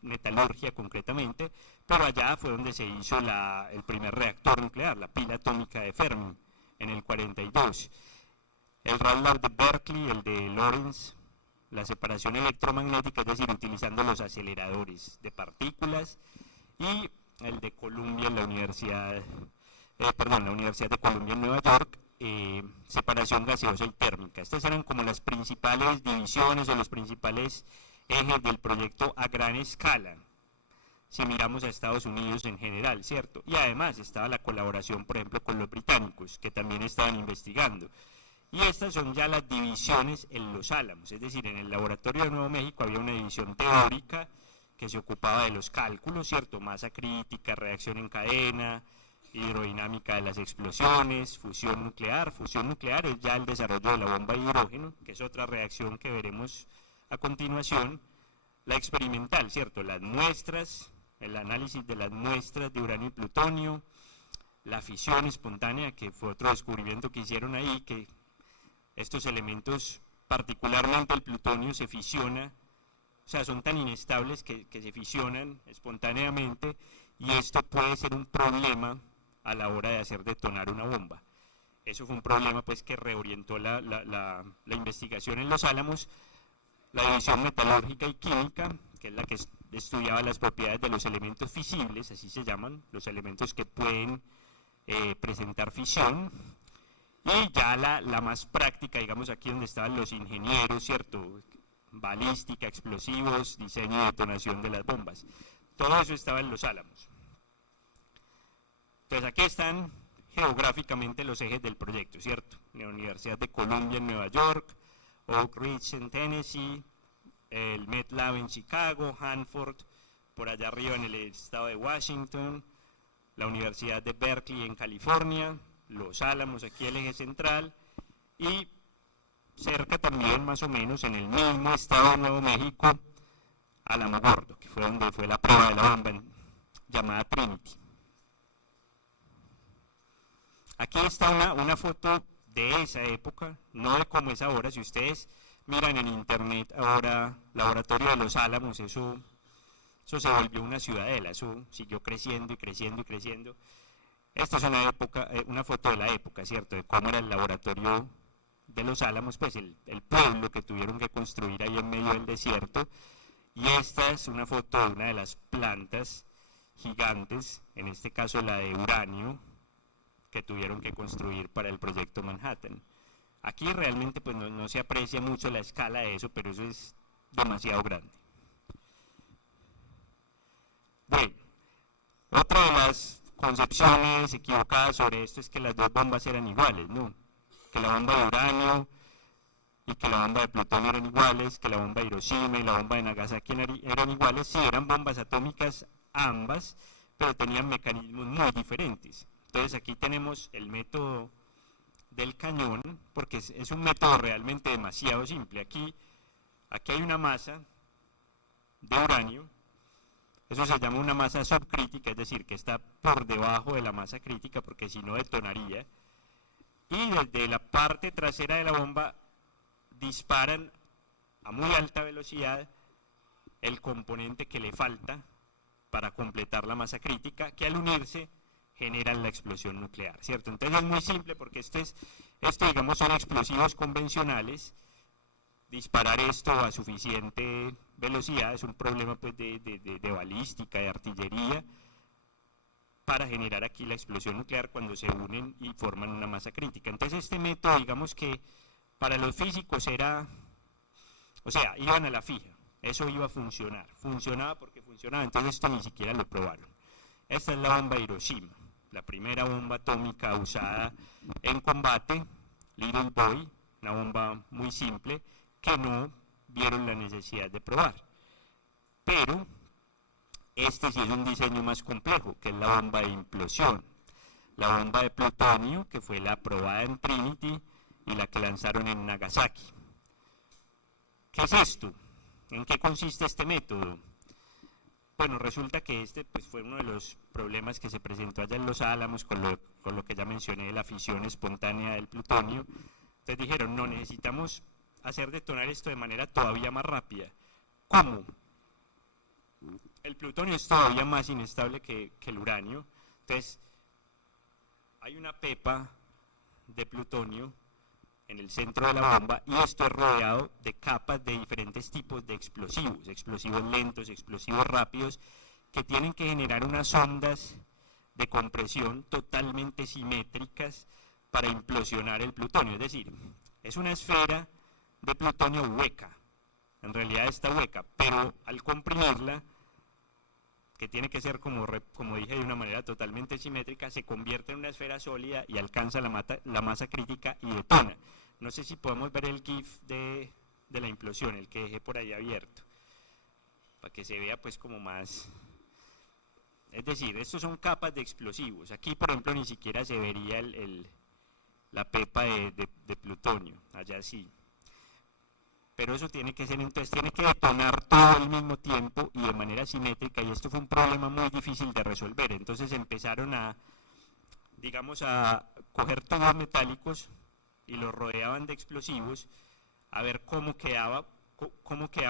metalurgia concretamente, pero allá fue donde se hizo el primer reactor nuclear, la pila atómica de Fermi, en el 42. El Rad Lab de Berkeley, el de Lawrence, la separación electromagnética, es decir, utilizando los aceleradores de partículas, y el de Columbia, la Universidad de Columbia en Nueva York, separación gaseosa y térmica. Estas eran como las principales divisiones o los principales ejes del proyecto a gran escala, si miramos a Estados Unidos en general, ¿cierto? Y además estaba la colaboración, por ejemplo, con los británicos, que también estaban investigando. Y estas son ya las divisiones en Los Álamos, es decir, en el laboratorio de Nuevo México había una división teórica que se ocupaba de los cálculos, ¿cierto? Masa crítica, reacción en cadena, hidrodinámica de las explosiones, fusión nuclear. Fusión nuclear es ya el desarrollo de la bomba de hidrógeno, que es otra reacción que veremos a continuación. La experimental, ¿cierto? Las muestras, el análisis de las muestras de uranio y plutonio, la fisión espontánea, que fue otro descubrimiento que hicieron ahí, que estos elementos, particularmente el plutonio, se fisiona, o sea, son tan inestables que se fisionan espontáneamente, y esto puede ser un problema a la hora de hacer detonar una bomba. Eso fue un problema pues que reorientó la investigación en Los Álamos. La división metalúrgica y química, que es la que estudiaba las propiedades de los elementos fisibles, así se llaman, los elementos que pueden presentar fisión. Y ya la más práctica, digamos aquí donde estaban los ingenieros, ¿cierto? Balística, explosivos, diseño y detonación de las bombas. Todo eso estaba en Los Álamos. Entonces aquí están geográficamente los ejes del proyecto, ¿cierto? La Universidad de Columbia en Nueva York, Oak Ridge en Tennessee, el Met Lab en Chicago, Hanford, por allá arriba en el estado de Washington, la Universidad de Berkeley en California, Los Álamos aquí el eje central, y cerca también más o menos en el mismo estado de Nuevo México, Alamogordo, que fue donde fue la prueba de la bomba llamada Trinity. Aquí está una foto de esa época, no de cómo es ahora. Si ustedes miran en internet ahora, laboratorio de Los Álamos, eso se volvió una ciudadela, eso siguió creciendo y creciendo y creciendo. Esta es una foto de la época, ¿cierto? De cómo era el laboratorio de Los Álamos, pues el pueblo que tuvieron que construir ahí en medio del desierto. Y esta es una foto de una de las plantas gigantes, en este caso la de uranio, que tuvieron que construir para el proyecto Manhattan. Aquí realmente pues no se aprecia mucho la escala de eso, pero eso es demasiado grande. Bueno, otra de las concepciones equivocadas sobre esto es que las dos bombas eran iguales, ¿no? Que la bomba de uranio y que la bomba de plutonio eran iguales, que la bomba de Hiroshima y la bomba de Nagasaki eran iguales, sí, eran bombas atómicas ambas, pero tenían mecanismos muy diferentes. Entonces aquí tenemos el método del cañón, porque es un método realmente demasiado simple. Aquí hay una masa de uranio, eso se llama una masa subcrítica, es decir, que está por debajo de la masa crítica, porque si no detonaría, y desde la parte trasera de la bomba disparan a muy alta velocidad el componente que le falta para completar la masa crítica, que al unirse generan la explosión nuclear, ¿cierto? Entonces es muy simple porque esto digamos son explosivos convencionales. Disparar esto a suficiente velocidad es un problema pues de balística, de artillería, para generar aquí la explosión nuclear cuando se unen y forman una masa crítica. Entonces este método, digamos que para los físicos era, o sea, iban a la fija, eso iba a funcionar, funcionaba porque funcionaba, entonces esto ni siquiera lo probaron. Esta es la bomba de Hiroshima, la primera bomba atómica usada en combate, Little Boy, una bomba muy simple que no vieron la necesidad de probar. Pero este sí es un diseño más complejo, que es la bomba de implosión. La bomba de plutonio, que fue la probada en Trinity y la que lanzaron en Nagasaki. ¿Qué es esto? ¿En qué consiste este método? Bueno, resulta que este pues, fue uno de los problemas que se presentó allá en Los Álamos con lo que ya mencioné de la fisión espontánea del plutonio. Entonces dijeron, no, necesitamos hacer detonar esto de manera todavía más rápida. ¿Cómo? El plutonio es todavía más inestable que el uranio. Entonces, hay una pepa de plutonio en el centro de la bomba y esto es rodeado de capas de diferentes tipos de explosivos, explosivos lentos, explosivos rápidos, que tienen que generar unas ondas de compresión totalmente simétricas para implosionar el plutonio. Es decir, es una esfera de plutonio hueca, en realidad está hueca, pero al comprimirla, que tiene que ser, como dije, de una manera totalmente simétrica, se convierte en una esfera sólida y alcanza la masa crítica y detona. No sé si podemos ver el GIF de la implosión, el que dejé por ahí abierto, para que se vea pues como más. Es decir, estos son capas de explosivos. Aquí, por ejemplo, ni siquiera se vería la pepa de plutonio, allá sí. Pero eso tiene que ser, entonces tiene que detonar todo al mismo tiempo y de manera simétrica, y esto fue un problema muy difícil de resolver. Entonces empezaron digamos, a coger tubos metálicos y los rodeaban de explosivos a ver cómo quedaba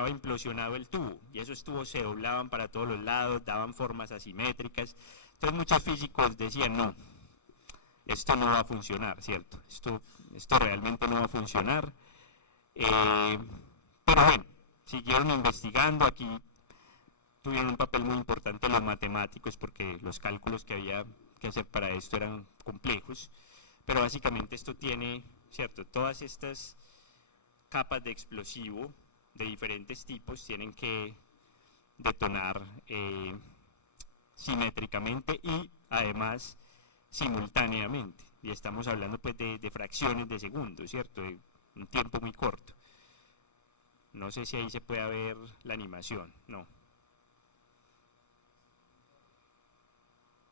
implosionado el tubo. Y esos tubos se doblaban para todos los lados, daban formas asimétricas. Entonces muchos físicos decían, no, esto no va a funcionar, ¿cierto? Esto realmente no va a funcionar. Pero bueno, siguieron investigando. Aquí tuvieron un papel muy importante los matemáticos porque los cálculos que había que hacer para esto eran complejos. Pero básicamente esto tiene, ¿cierto? Todas estas capas de explosivo de diferentes tipos tienen que detonar simétricamente y además simultáneamente. Y estamos hablando pues de fracciones de segundos, ¿cierto? De un tiempo muy corto. No sé si ahí se puede ver la animación, no.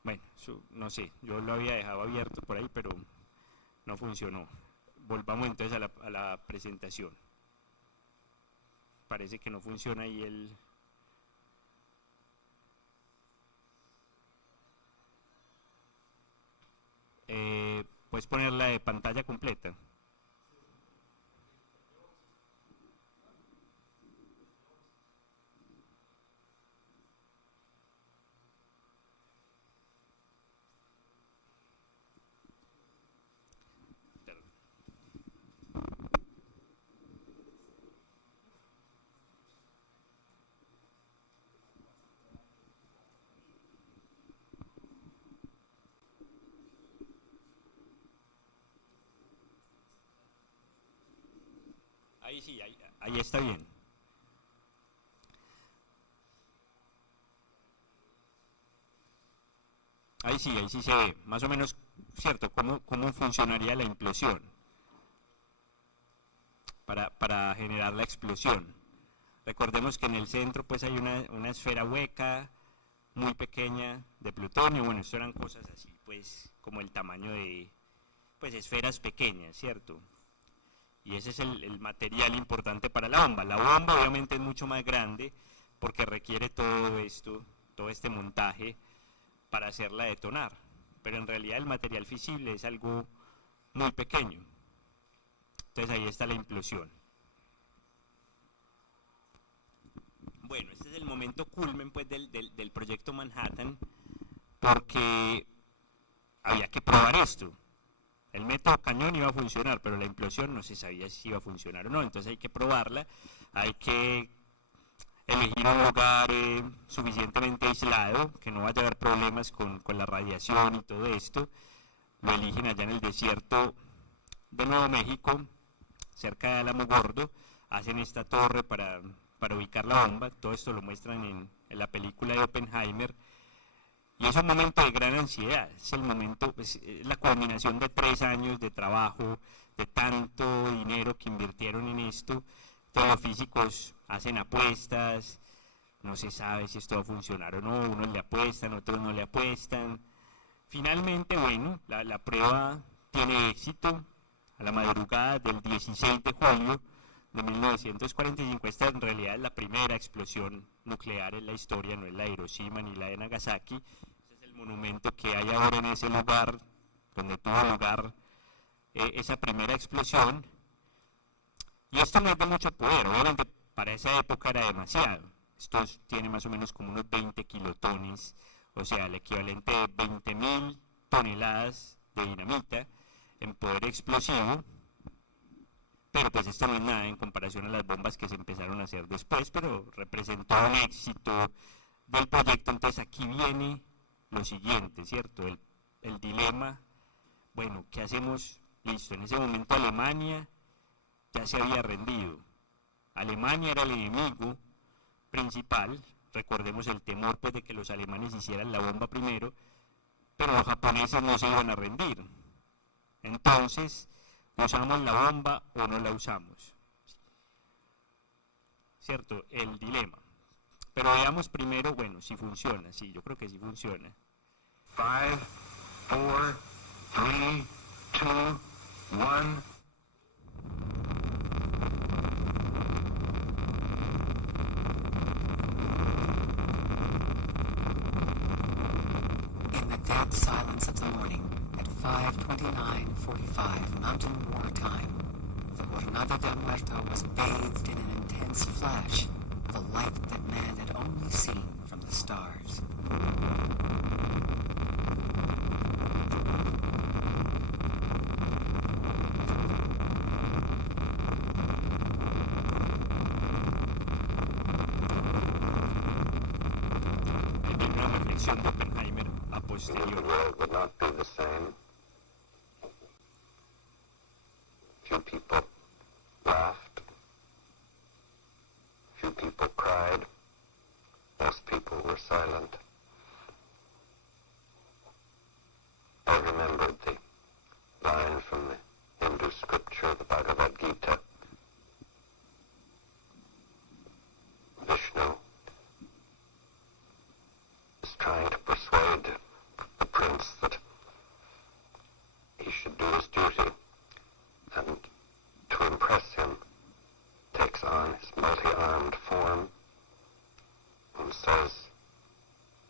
Bueno, no sé, yo lo había dejado abierto por ahí, pero no funcionó. Volvamos entonces a la presentación. Parece que no funciona ahí el. Puedes ponerla de pantalla completa. sí, ahí está bien. Ahí sí se ve, más o menos, ¿cierto? ¿Cómo funcionaría la implosión para generar la explosión? Recordemos que en el centro pues hay una esfera hueca, muy pequeña de plutonio. Bueno, esto eran cosas así, pues, como el tamaño de, pues, esferas pequeñas, ¿cierto? Y ese es el material importante para la bomba. La bomba obviamente es mucho más grande porque requiere todo esto, todo este montaje para hacerla detonar. Pero en realidad el material fisible es algo muy pequeño. Entonces ahí está la implosión. Bueno, este es el momento culmen pues, del proyecto Manhattan, porque había que probar esto. El método cañón iba a funcionar, pero la implosión no se sabía si iba a funcionar o no, entonces hay que probarla, hay que elegir un lugar suficientemente aislado, que no vaya a haber problemas con la radiación y todo esto. Lo eligen allá en el desierto de Nuevo México, cerca de Alamogordo, hacen esta torre para ubicar la bomba. Todo esto lo muestran en la película de Oppenheimer, y es un momento de gran ansiedad. Es el momento, es la culminación de 3 años de trabajo, de tanto dinero que invirtieron en esto. Todos los físicos hacen apuestas, no se sabe si esto va a funcionar o no, unos le apuestan, otros no le apuestan. Finalmente, bueno, la prueba tiene éxito. A la madrugada del 16 de julio de 1945, esta en realidad es la primera explosión nuclear en la historia, no es la de Hiroshima ni la de Nagasaki. Este es el monumento que hay ahora en ese lugar, donde tuvo lugar esa primera explosión. Y esto no es de mucho poder, obviamente para esa época era demasiado. Esto tiene más o menos como unos 20 kilotones, o sea, el equivalente de 20.000 toneladas de dinamita en poder explosivo. Pero pues esto no es nada en comparación a las bombas que se empezaron a hacer después, pero representó un éxito del proyecto. Entonces aquí viene lo siguiente, ¿cierto? El dilema, bueno, ¿qué hacemos? Listo, en ese momento Alemania ya se había rendido. Alemania era el enemigo principal, recordemos el temor pues de que los alemanes hicieran la bomba primero, pero los japoneses no se iban a rendir. Entonces, ¿usamos la bomba o no la usamos? ¿Cierto? El dilema. Pero veamos primero, bueno, si funciona. Sí, yo creo que sí funciona. 5, 4, 3, 2, 1. In the dead silence of the morning, at 5:29:45 Mountain War Time, the Jornada del Muerto was bathed in an intense flash, the light that man had only seen from the stars. Ahí viene una reflexión de Oppenheimer a The posteriori. world would not be the same. Few people laughed. Few people cried. Most people were silent. I remembered the line from the Hindu scripture, the Bhagavad Gita. Vishnu is trying to persuade the prince that he should do his duty, and to impress him takes on his multi-armed form and says,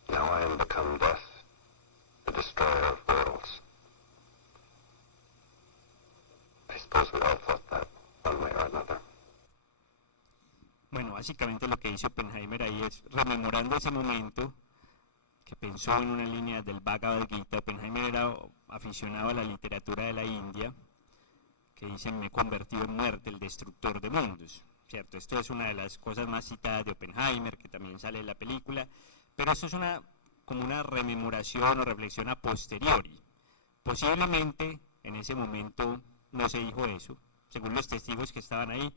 "Now I am become death, the destroyer of worlds." I suppose we all thought that one way or another. Bueno, básicamente lo que dice Oppenheimer ahí es rememorando ese momento que pensó en una línea del Bhagavad Gita. Oppenheimer era aficionado a la literatura de la India, que dice: me he convertido en muerte, el destructor de mundos, ¿cierto? Esto es una de las cosas más citadas de Oppenheimer, que también sale en la película, pero esto es como una rememoración o reflexión a posteriori. Posiblemente en ese momento no se dijo eso, según los testigos que estaban ahí.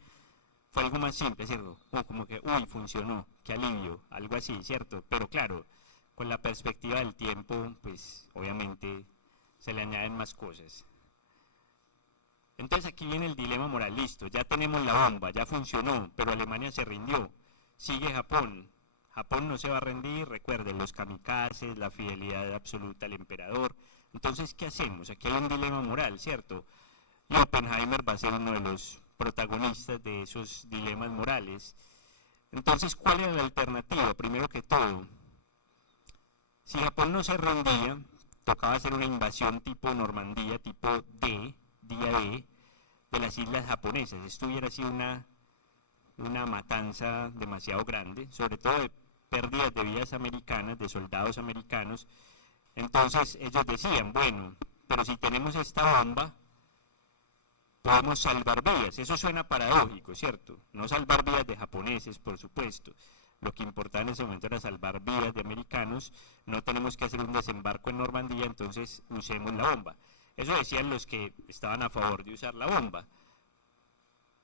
fue algo más simple, ¿cierto? Como que, uy, funcionó, qué alivio, algo así, ¿cierto? Pero claro, con la perspectiva del tiempo, pues obviamente se le añaden más cosas. Entonces aquí viene el dilema moral, listo, ya tenemos la bomba, ya funcionó, pero Alemania se rindió, sigue Japón. Japón no se va a rendir, recuerden, los kamikazes, la fidelidad absoluta al emperador. Entonces, ¿qué hacemos? Aquí hay un dilema moral, ¿cierto? Y Oppenheimer va a ser uno de los protagonistas de esos dilemas morales. Entonces, ¿cuál era la alternativa? Primero que todo, si Japón no se rendía, tocaba hacer una invasión tipo Normandía, tipo D, día D, de las islas japonesas. Esto hubiera sido una matanza demasiado grande, sobre todo de pérdidas de vidas americanas, de soldados americanos. Entonces ellos decían, bueno, pero si tenemos esta bomba, podemos salvar vidas. Eso suena paradójico, ¿cierto? No salvar vidas de japoneses, por supuesto. Lo que importaba en ese momento era salvar vidas de americanos. No tenemos que hacer un desembarco en Normandía, entonces usemos la bomba. Eso decían los que estaban a favor de usar la bomba,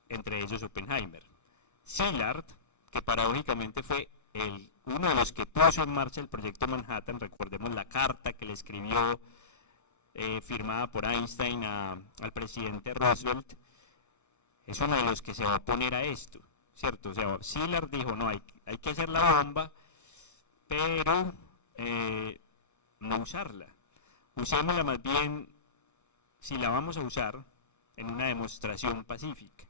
entre ellos Oppenheimer. Szilard, que paradójicamente fue uno de los que puso en marcha el proyecto Manhattan, recordemos la carta que le escribió firmada por Einstein al presidente Roosevelt, es uno de los que se va a oponer a esto, ¿cierto? O sea, Szilard dijo, no, hay que hacer la bomba, pero no usarla. Usémosla más bien, si la vamos a usar, en una demostración pacífica,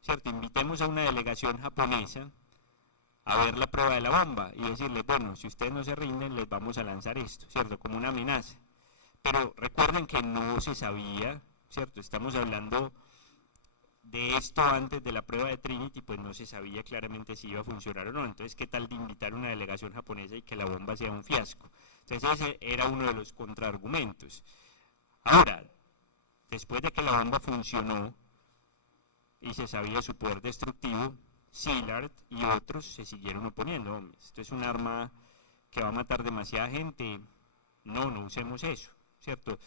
¿cierto? Invitemos a una delegación japonesa a ver la prueba de la bomba y decirles, bueno, si ustedes no se rinden, les vamos a lanzar esto, ¿cierto? Como una amenaza. Pero recuerden que no se sabía, ¿cierto? Estamos hablando de esto antes de la prueba de Trinity, pues no se sabía claramente si iba a funcionar o no. Entonces, ¿qué tal de invitar a una delegación japonesa y que la bomba sea un fiasco? Entonces, ese era uno de los contraargumentos. Ahora, después de que la bomba funcionó y se sabía su poder destructivo, Szilard y otros se siguieron oponiendo. Hombre, esto es un arma que va a matar demasiada gente. No usemos eso, ¿cierto?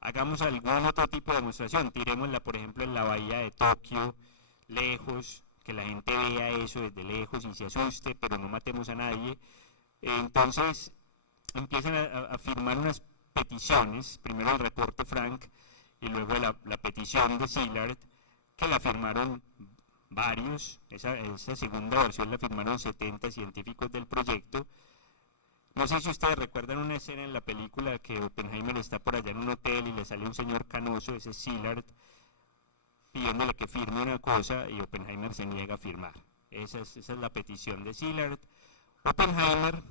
Hagamos algún otro tipo de demostración, tirémosla por ejemplo en la bahía de Tokio, lejos, que la gente vea eso desde lejos y se asuste, pero no matemos a nadie. Entonces empiezan a firmar unas peticiones, primero el reporte Frank y luego la petición de Szilard, que la firmaron varios, esa segunda versión la firmaron 70 científicos del proyecto. No sé si ustedes recuerdan una escena en la película que Oppenheimer está por allá en un hotel y le sale un señor canoso, ese es Szilard, pidiéndole que firme una cosa y Oppenheimer se niega a firmar. Esa es la petición de Szilard. Oppenheimer,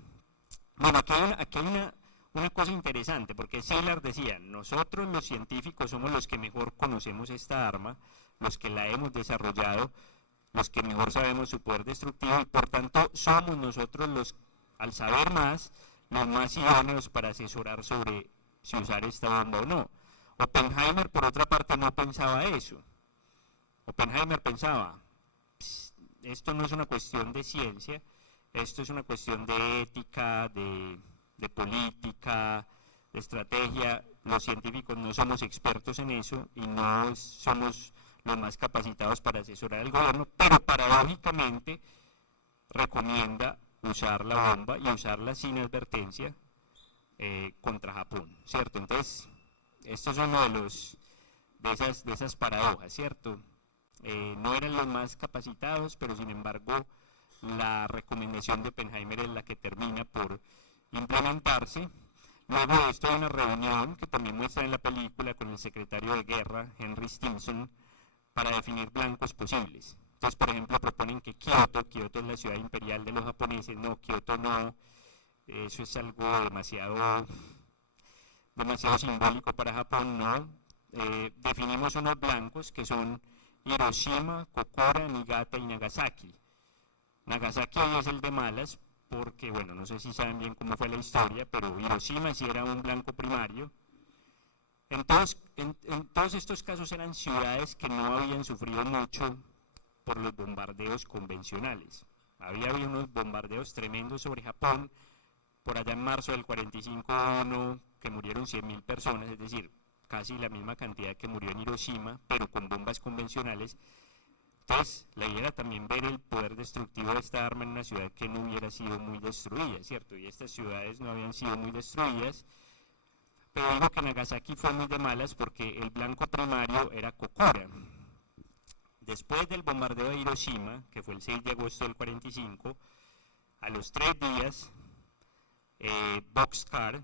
bueno, aquí hay una cosa interesante, porque Szilard decía, nosotros los científicos somos los que mejor conocemos esta arma, los que la hemos desarrollado, los que mejor sabemos su poder destructivo y por tanto somos nosotros los, al saber más, los más idóneos para asesorar sobre si usar esta bomba o no. Oppenheimer, por otra parte, no pensaba eso. Oppenheimer pensaba, esto no es una cuestión de ciencia, esto es una cuestión de ética, de política, de estrategia. Los científicos no somos expertos en eso y no somos los más capacitados para asesorar al gobierno, pero paradójicamente recomienda usar la bomba y usarla sin advertencia contra Japón, ¿cierto? Entonces, esto es uno de esas paradojas, ¿cierto? No eran los más capacitados, pero sin embargo la recomendación de Oppenheimer es la que termina por implementarse. Luego de esto hay una reunión que también muestra en la película con el secretario de guerra, Henry Stimson, para definir blancos posibles. Entonces, por ejemplo, proponen que Kioto es la ciudad imperial de los japoneses, no, Kioto no, eso es algo demasiado simbólico para Japón, no. Definimos unos blancos que son Hiroshima, Kokura, Niigata y Nagasaki. Nagasaki hoy es el de malas, porque, bueno, no sé si saben bien cómo fue la historia, pero Hiroshima sí era un blanco primario. Entonces, en todos estos casos eran ciudades que no habían sufrido mucho por los bombardeos convencionales. Había habido unos bombardeos tremendos sobre Japón, por allá en marzo del 45-1, que murieron 100.000 personas, es decir, casi la misma cantidad que murió en Hiroshima, pero con bombas convencionales. Entonces, la idea era también ver el poder destructivo de esta arma en una ciudad que no hubiera sido muy destruida, ¿cierto? Y estas ciudades no habían sido muy destruidas, pero digo que Nagasaki fue muy de malas porque el blanco primario era Kokura. Después del bombardeo de Hiroshima, que fue el 6 de agosto del 45, a los 3 días, Boxcar,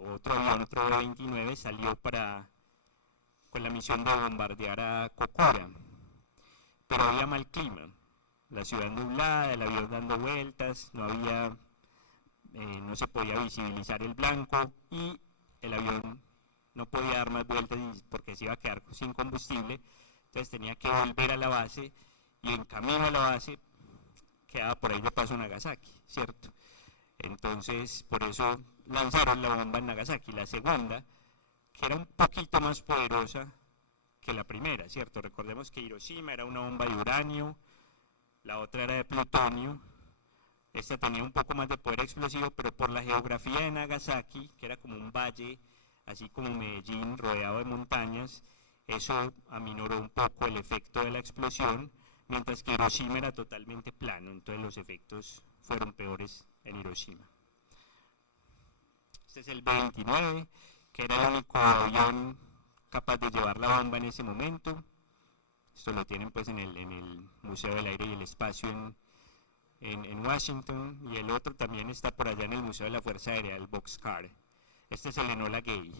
otro avión, otro B-29, salió con la misión de bombardear a Kokura. Pero había mal clima, la ciudad nublada, el avión dando vueltas, no se podía visibilizar el blanco y el avión no podía dar más vueltas porque se iba a quedar sin combustible, entonces tenía que volver a la base y en camino a la base quedaba por ahí de paso Nagasaki, ¿cierto? Entonces por eso lanzaron la bomba en Nagasaki, la segunda, que era un poquito más poderosa que la primera, ¿cierto? Recordemos que Hiroshima era una bomba de uranio, la otra era de plutonio, esta tenía un poco más de poder explosivo, pero por la geografía de Nagasaki, que era como un valle, así como Medellín, rodeado de montañas, eso aminoró un poco el efecto de la explosión, mientras que Hiroshima era totalmente plano, entonces los efectos fueron peores en Hiroshima. Este es el B-29, que era el único avión capaz de llevar la bomba en ese momento. Esto lo tienen pues en el Museo del Aire y el Espacio en Washington, y el otro también está por allá en el Museo de la Fuerza Aérea, el Boxcar. Este es el Enola Gay.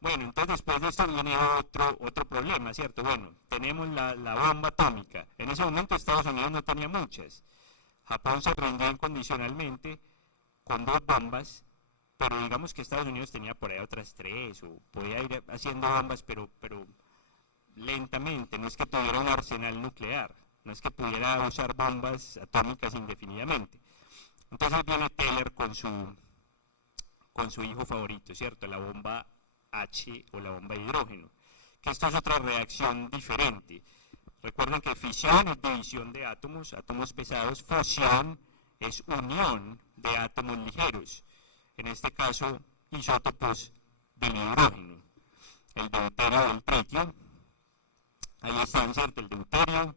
Bueno, entonces después de esto viene otro problema, ¿cierto? Bueno, tenemos la bomba atómica. En ese momento Estados Unidos no tenía muchas. Japón se rindió incondicionalmente con 2 bombas, pero digamos que Estados Unidos tenía por ahí otras 3, o podía ir haciendo bombas, pero lentamente, no es que tuviera un arsenal nuclear, no es que pudiera usar bombas atómicas indefinidamente. Entonces viene Teller con su hijo favorito, ¿cierto? La bomba H o la bomba de hidrógeno, que esto es otra reacción diferente. Recuerden que fisión es división de átomos, átomos pesados, fusión es unión de átomos ligeros, en este caso isótopos del hidrógeno, el deuterio y el tritio. Ahí están, ¿cierto? El deuterio,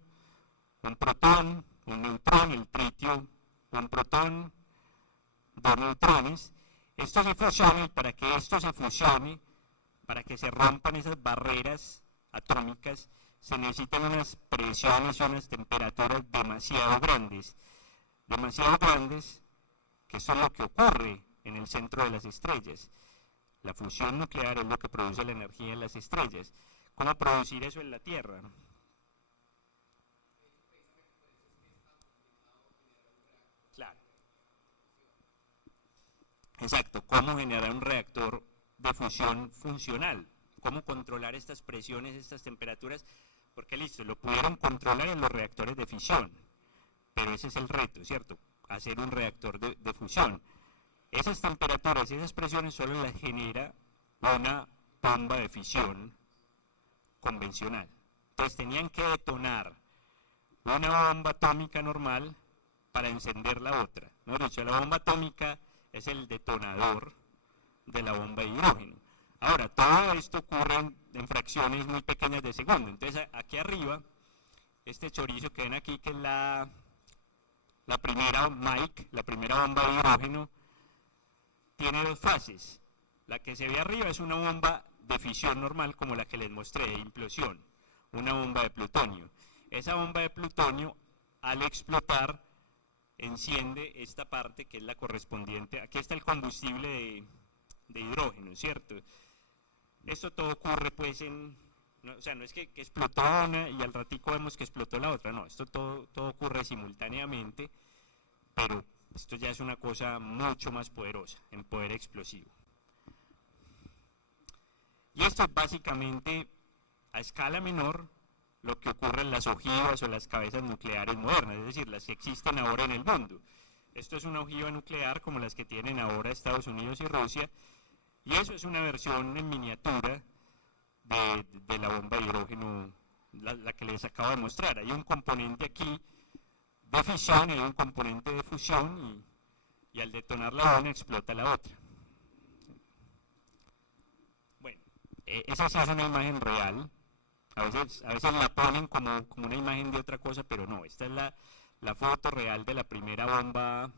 un protón, un neutrón, el tritio, un protón, 2 neutrones. Esto se fusiona, y para que esto se fusione, para que se rompan esas barreras atómicas, se necesitan unas presiones y unas temperaturas demasiado grandes, que eso es lo que ocurre en el centro de las estrellas. La fusión nuclear es lo que produce la energía en las estrellas. ¿Cómo producir eso en la Tierra? Claro. Exacto, ¿cómo generar un reactor de fusión funcional? ¿Cómo controlar estas presiones, estas temperaturas? Porque listo, lo pudieron controlar en los reactores de fisión, pero ese es el reto, ¿cierto? Hacer un reactor de fusión. Esas temperaturas y esas presiones solo las genera una bomba de fisión convencional. Entonces tenían que detonar una bomba atómica normal para encender la otra. ¿No? De hecho, la bomba atómica es el detonador de la bomba de hidrógeno. Ahora, todo esto ocurre en fracciones muy pequeñas de segundo. Entonces, aquí arriba, este chorizo que ven aquí, que es la primera Mike, la primera bomba de hidrógeno, tiene 2 fases. La que se ve arriba es una bomba de fisión normal, como la que les mostré, de implosión, una bomba de plutonio. Esa bomba de plutonio, al explotar, enciende esta parte que es la correspondiente. Aquí está el combustible de hidrógeno, ¿cierto? Esto todo ocurre pues no, o sea, no es que explotó una y al ratico vemos que explotó la otra, no, esto todo ocurre simultáneamente, pero esto ya es una cosa mucho más poderosa en poder explosivo. Y esto es básicamente a escala menor lo que ocurre en las ojivas o las cabezas nucleares modernas, es decir, las que existen ahora en el mundo. Esto es una ojiva nuclear como las que tienen ahora Estados Unidos y Rusia, y eso es una versión en miniatura de la bomba de hidrógeno, la que les acabo de mostrar. Hay un componente aquí de fisión y hay un componente de fusión, y al detonar la una explota la otra. Bueno, esa sí es una imagen real A veces la ponen como una imagen de otra cosa, pero no, esta es la foto real de la primera bomba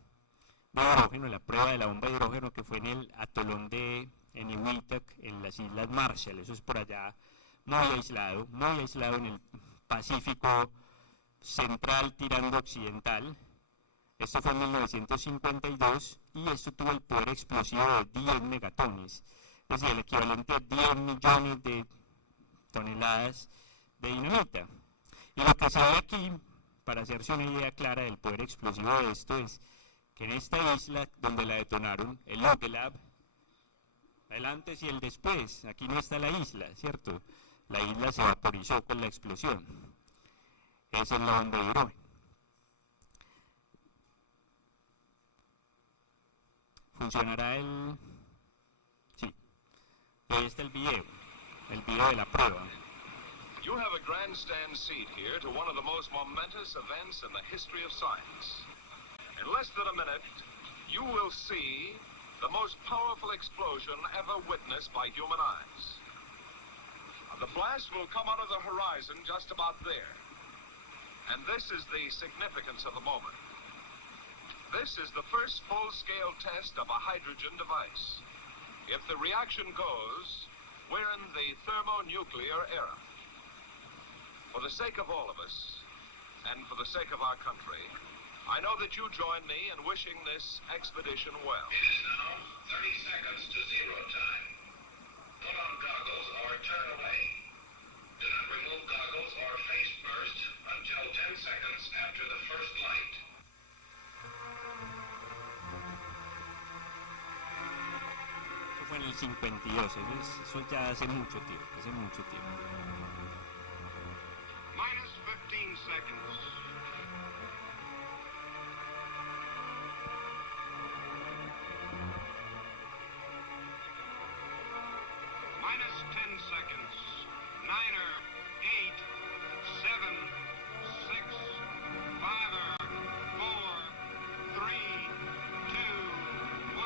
de hidrógeno, la prueba de la bomba de hidrógeno que fue en el atolón de Eniwetok, en las Islas Marshall. Eso es por allá muy aislado en el Pacífico central tirando occidental. Esto fue en 1952 y esto tuvo el poder explosivo de 10 megatones, es decir, el equivalente a 10 millones de toneladas de dinamita. Y lo que se ve aquí, para hacerse una idea clara del poder explosivo de esto, es que en esta isla donde la detonaron, el Ogelab, el antes y el después, aquí no está la isla, ¿cierto? La isla se vaporizó con la explosión. Esa es la bomba de hidrógeno. ¿Funcionará el...? Sí. Y ahí está el video de la prueba. You have a grandstand seat here to one of the most momentous events in the history of science. In less than a minute, you will see the most powerful explosion ever witnessed by human eyes. The blast will come out of the horizon just about there. And this is the significance of the moment. This is the first full-scale test of a hydrogen device. If the reaction goes, we're in the thermonuclear era. For the sake of all of us, and for the sake of our country, I know that you join me in wishing this expedition well. It is now 30 seconds to zero time. Put on goggles or turn away. Do not remove goggles or face burst until 10 seconds after the first light. Eso fue en el 52, eso ya hace mucho tiempo. Minus 15 seconds. Minus 10 seconds. 9, 8, 7, 6, 5, 4, 3, 2, 1,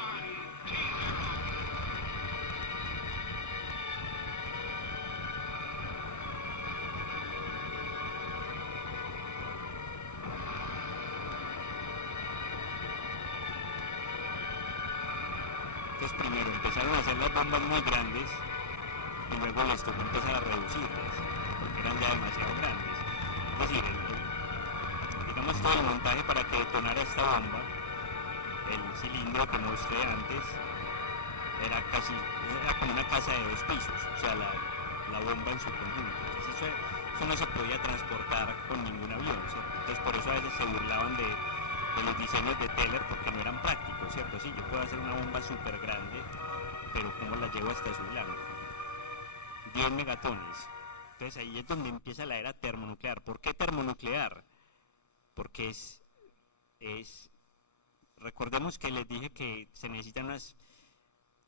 T0. Entonces primero empezaron a hacer las bombas muy grandes y luego les tocó empezar a reducirlas porque eran ya demasiado grandes. Es decir, digamos todo el montaje para que detonara esta bomba, el cilindro que mostré antes, era como una casa de 2 pisos, o sea, la bomba en su conjunto. Entonces eso no se podía transportar con ningún avión, ¿cierto? Entonces por eso a veces se burlaban de los diseños de Teller porque no eran prácticos, ¿cierto? Sí, yo puedo hacer una bomba súper grande, pero ¿cómo la llevo hasta su blanco? 10 megatones. Entonces ahí es donde empieza la era termonuclear. ¿Por qué termonuclear? Porque recordemos que les dije que se necesitan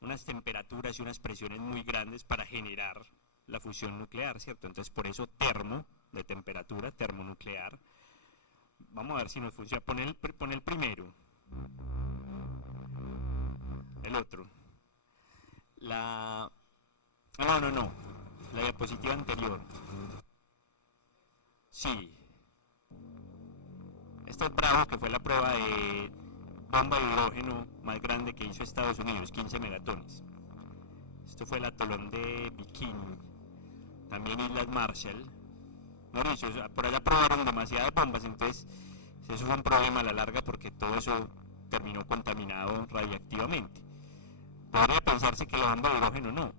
unas temperaturas y unas presiones muy grandes para generar la fusión nuclear, ¿cierto? Entonces por eso termo, de temperatura, termonuclear. Vamos a ver si nos funciona. Pon el primero. El otro. No. La diapositiva anterior. Sí. Esto es Bravo, que fue la prueba de bomba de hidrógeno más grande que hizo Estados Unidos, 15 megatones. Esto fue el atolón de Bikini, también Islas Marshall. Mauricio, por allá probaron demasiadas bombas, entonces eso fue un problema a la larga porque todo eso terminó contaminado radiactivamente. Podría pensarse que la bomba de hidrógeno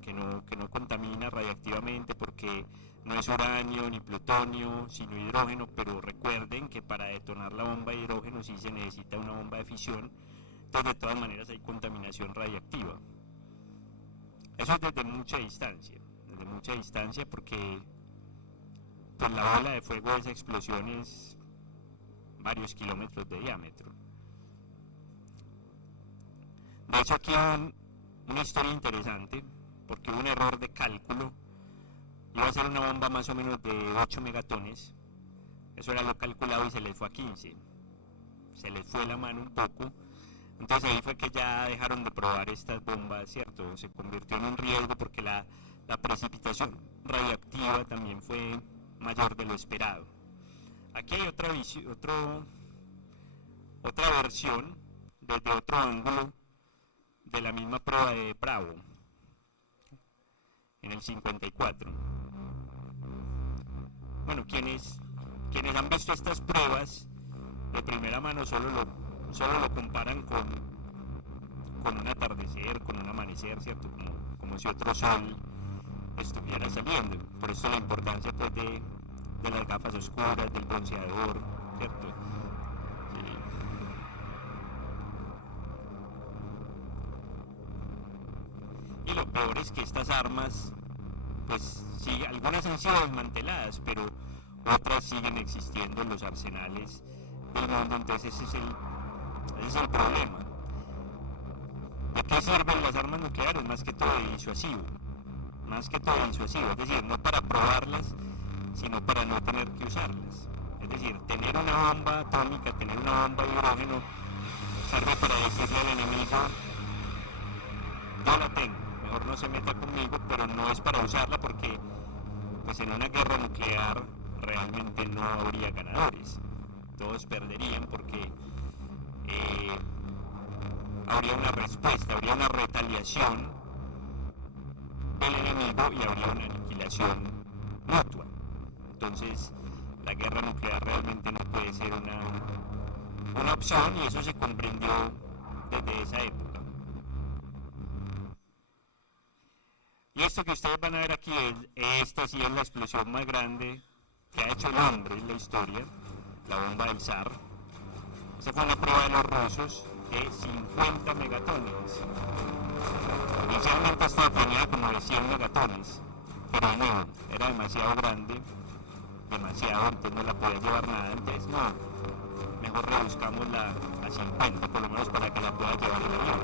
que no contamina radiactivamente porque no es uranio ni plutonio, sino hidrógeno, pero recuerden que para detonar la bomba de hidrógeno sí se necesita una bomba de fisión, entonces de todas maneras hay contaminación radiactiva. Eso es desde mucha distancia porque pues la bola de fuego de esa explosión es varios kilómetros de diámetro. De hecho aquí hay una historia interesante porque hubo un error de cálculo. Iba a ser una bomba más o menos de 8 megatones, eso era lo calculado y se les fue a 15, se les fue la mano un poco. Entonces ahí fue que ya dejaron de probar estas bombas, ¿cierto? Se convirtió en un riesgo porque la la precipitación radioactiva también fue mayor de lo esperado. Aquí hay otra versión desde otro ángulo de la misma prueba de Bravo en el 54. Bueno, quienes han visto estas pruebas de primera mano solo lo comparan con un atardecer, con un amanecer, ¿cierto? Como si otro sol estuviera saliendo. Por eso la importancia pues de las gafas oscuras, del bronceador, ¿cierto? Sí. Y lo peor es que estas armas, pues sí, algunas han sido desmanteladas, pero otras siguen existiendo en los arsenales del mundo, entonces ese es el problema. ¿De qué sirven las armas nucleares? Más que todo de disuasivo, es decir, no para probarlas, sino para no tener que usarlas. Es decir, tener una bomba atómica, tener una bomba de hidrógeno, sirve para decirle al enemigo, yo la tengo, mejor no se meta conmigo, pero no es para usarla porque pues en una guerra nuclear realmente no habría ganadores. Todos perderían porque habría una respuesta, habría una retaliación del enemigo y habría una aniquilación mutua. Entonces, la guerra nuclear realmente no puede ser una opción, y eso se comprendió desde esa época. Y esto que ustedes van a ver aquí, esta sí es la explosión más grande que ha hecho el hombre en la historia, la bomba del Zar. Esa fue una prueba de los rusos de 50 megatones. Inicialmente estaba planeada como de 100 megatones, pero no, era demasiado grande, entonces no la podía llevar nada, entonces no, mejor reduzcámosla a 50, por lo menos para que la pueda llevar el avión.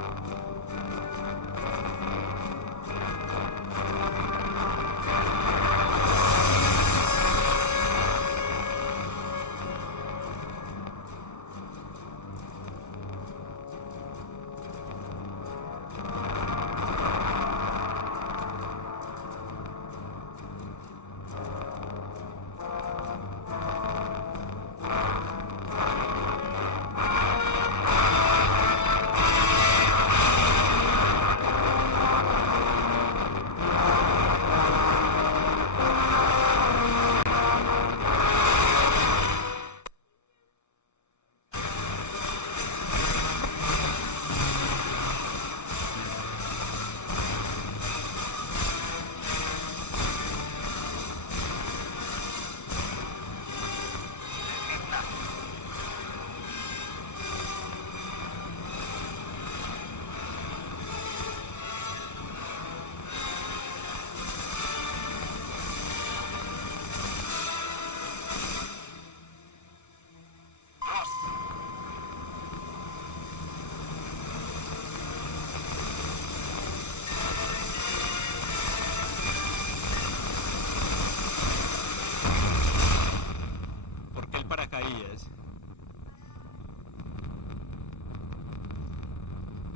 Paracaídas.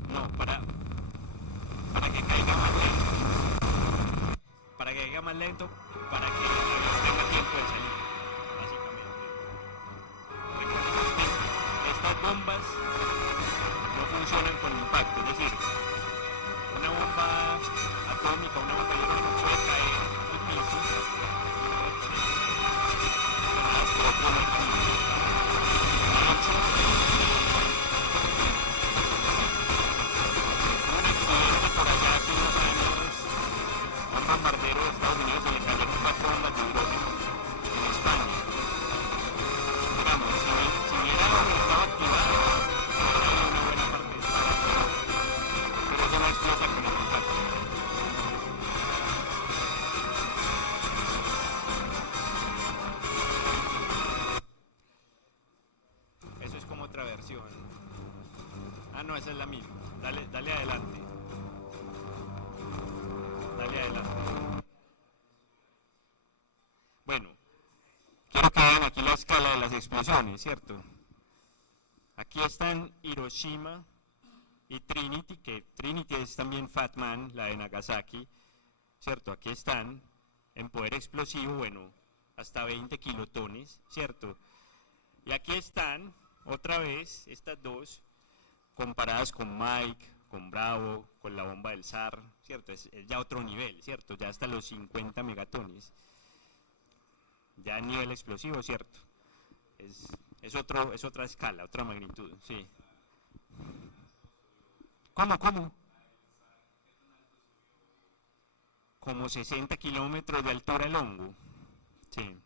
No, para que caiga más lento. Para que caiga más lento, para que el avión tenga tiempo de salir, básicamente. Recuerden que estas bombas no funcionan con impacto, es decir, una bomba atómica, una bomba de hidrógeno puede caer al piso con otro mecanismo. Bombardero de Estados Unidos se le cayeron 4 bombas de hidrógeno en España. Digamos, si hubiera estado activado, hubiera una buena parte de España, pero eso no explota con el impacto. Eso es como otra versión. Ah, no, esa es la misma. Dale adelante. Dale adelante. Bueno, quiero que vean aquí la escala de las explosiones, ¿cierto? Aquí están Hiroshima y Trinity, que Trinity es también Fat Man, la de Nagasaki. ¿cierto? Aquí están en poder explosivo, bueno, hasta 20 kilotones, ¿cierto? Y aquí están, otra vez, estas dos, comparadas con Mike, con Bravo, con la bomba del SAR, ¿cierto? Es ya otro nivel, ¿cierto? Ya hasta los 50 megatones. Ya a nivel explosivo, ¿cierto? Es otra escala, otra magnitud, sí. ¿Cómo? Como 60 kilómetros de altura el hongo, sí.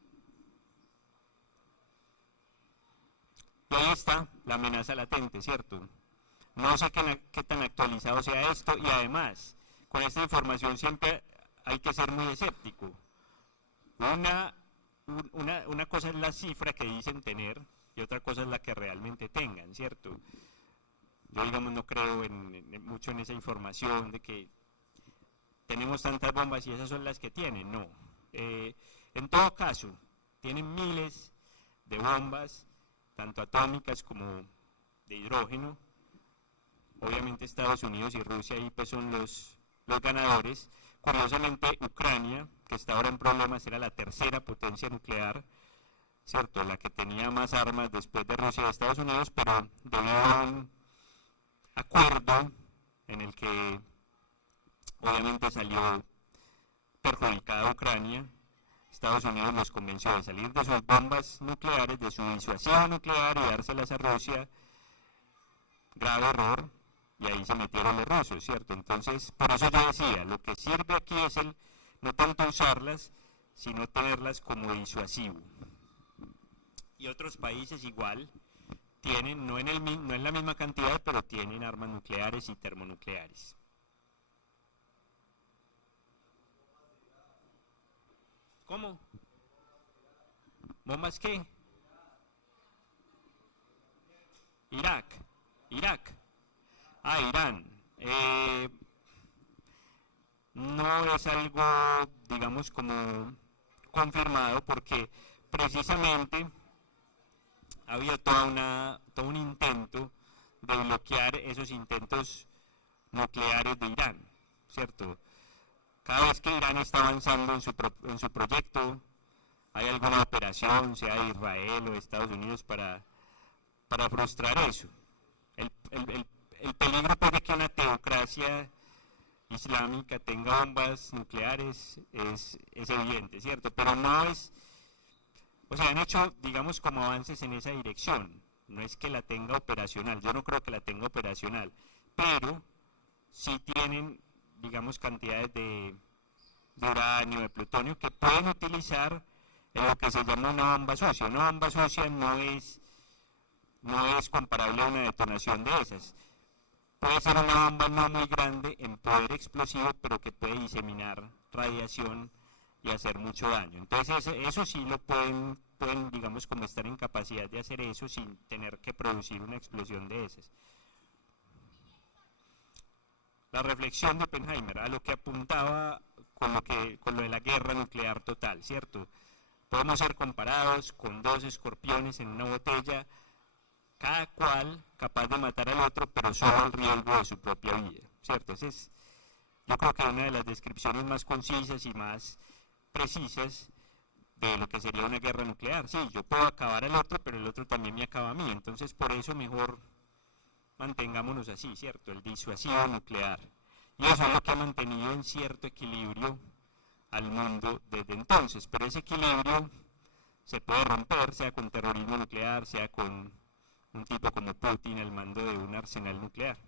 Y ahí está la amenaza latente, ¿cierto? No sé qué tan actualizado sea esto y además, con esta información siempre hay que ser muy escéptico. Una cosa es la cifra que dicen tener y otra cosa es la que realmente tengan, ¿cierto? Yo, digamos, no creo mucho en esa información de que tenemos tantas bombas y esas son las que tienen, no. En todo caso, tienen miles de bombas, tanto atómicas como de hidrógeno. Obviamente Estados Unidos y Rusia ahí pues son los ganadores. Curiosamente Ucrania, que está ahora en problemas, era la tercera potencia nuclear, ¿cierto? La que tenía más armas después de Rusia y Estados Unidos, pero debido a un acuerdo en el que obviamente salió perjudicada Ucrania, Estados Unidos los convenció de salir de sus bombas nucleares, de su disuasión nuclear y dárselas a Rusia. Grave error, y ahí se metieron los rusos, ¿cierto? Entonces, por eso yo decía, lo que sirve aquí es no tanto usarlas, sino tenerlas como disuasivo. Y otros países igual tienen, no en la misma cantidad, pero tienen armas nucleares y termonucleares. ¿Cómo? ¿Bombas qué? Irak. Ah, Irán. No es algo, digamos, como confirmado porque precisamente ha habido todo un intento de bloquear esos intentos nucleares de Irán, ¿cierto? Cada vez que Irán está avanzando en su proyecto, hay alguna operación, sea de Israel o de Estados Unidos, para frustrar eso. El peligro pues, de que una teocracia islámica tenga bombas nucleares es evidente, ¿cierto? Pero no es, o sea, han hecho, digamos, como avances en esa dirección. No es que la tenga operacional, yo no creo que la tenga operacional, pero sí tienen, digamos, cantidades de uranio, de plutonio, que pueden utilizar en lo que se llama una bomba sucia. Una bomba sucia no es comparable a una detonación de esas. Puede ser una bomba no muy grande en poder explosivo, pero que puede diseminar radiación y hacer mucho daño. Entonces eso sí lo pueden, digamos, como estar en capacidad de hacer eso sin tener que producir una explosión de esas. La reflexión de Oppenheimer, a lo que apuntaba con lo de la guerra nuclear total, ¿cierto? Podemos ser comparados con dos escorpiones en una botella, cada cual capaz de matar al otro, pero solo al riesgo de su propia vida, ¿cierto? Esa es, yo creo que una de las descripciones más concisas y más precisas de lo que sería una guerra nuclear. Sí, yo puedo acabar al otro, pero el otro también me acaba a mí, entonces por eso mejor mantengámonos así, ¿cierto? El disuasivo nuclear. Y eso es lo que ha mantenido en cierto equilibrio al mundo desde entonces, pero ese equilibrio se puede romper, sea con terrorismo nuclear, sea con un tipo como Putin al mando de un arsenal nuclear.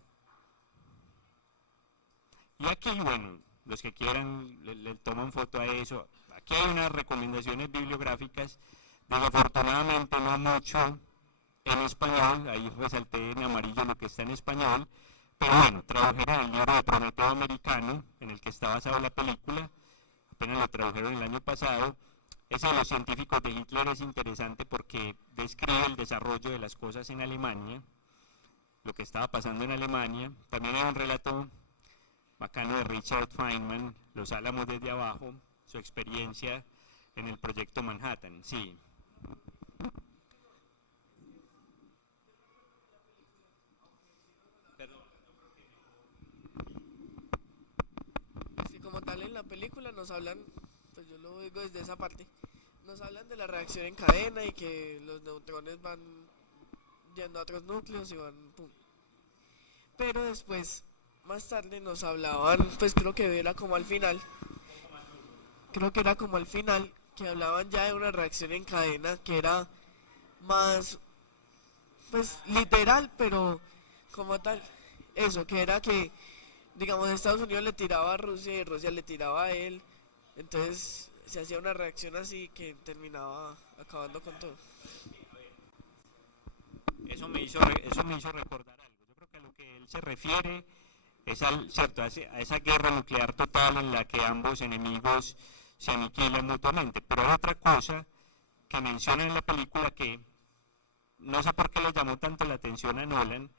Y aquí, bueno, los que quieran le toman foto a eso. Aquí hay unas recomendaciones bibliográficas, desafortunadamente no mucho en español, ahí resalté en amarillo lo que está en español, pero bueno, tradujeron el libro de Prometeo Americano, en el que está basada la película, apenas lo tradujeron el año pasado. Ese de los científicos de Hitler es interesante porque describe el desarrollo de las cosas en Alemania, lo que estaba pasando en Alemania. También hay un relato bacano de Richard Feynman, Los Álamos desde abajo, su experiencia en el proyecto Manhattan, sí. Sí, como tal final en la película nos hablan, pues yo lo digo desde esa parte, nos hablan de la reacción en cadena y que los neutrones van yendo a otros núcleos y van pum. Pero después, más tarde nos hablaban, pues creo que era como al final, creo que era como al final, que hablaban ya de una reacción en cadena que era más, pues literal, pero como tal, eso, que era que, digamos, Estados Unidos le tiraba a Rusia y Rusia le tiraba a él, entonces se hacía una reacción así que terminaba acabando con todo. Eso me hizo recordar algo. Yo creo que a lo que él se refiere es cierto, a esa guerra nuclear total en la que ambos enemigos se aniquilan mutuamente. Pero hay otra cosa que menciona en la película que no sé por qué le llamó tanto la atención a Nolan,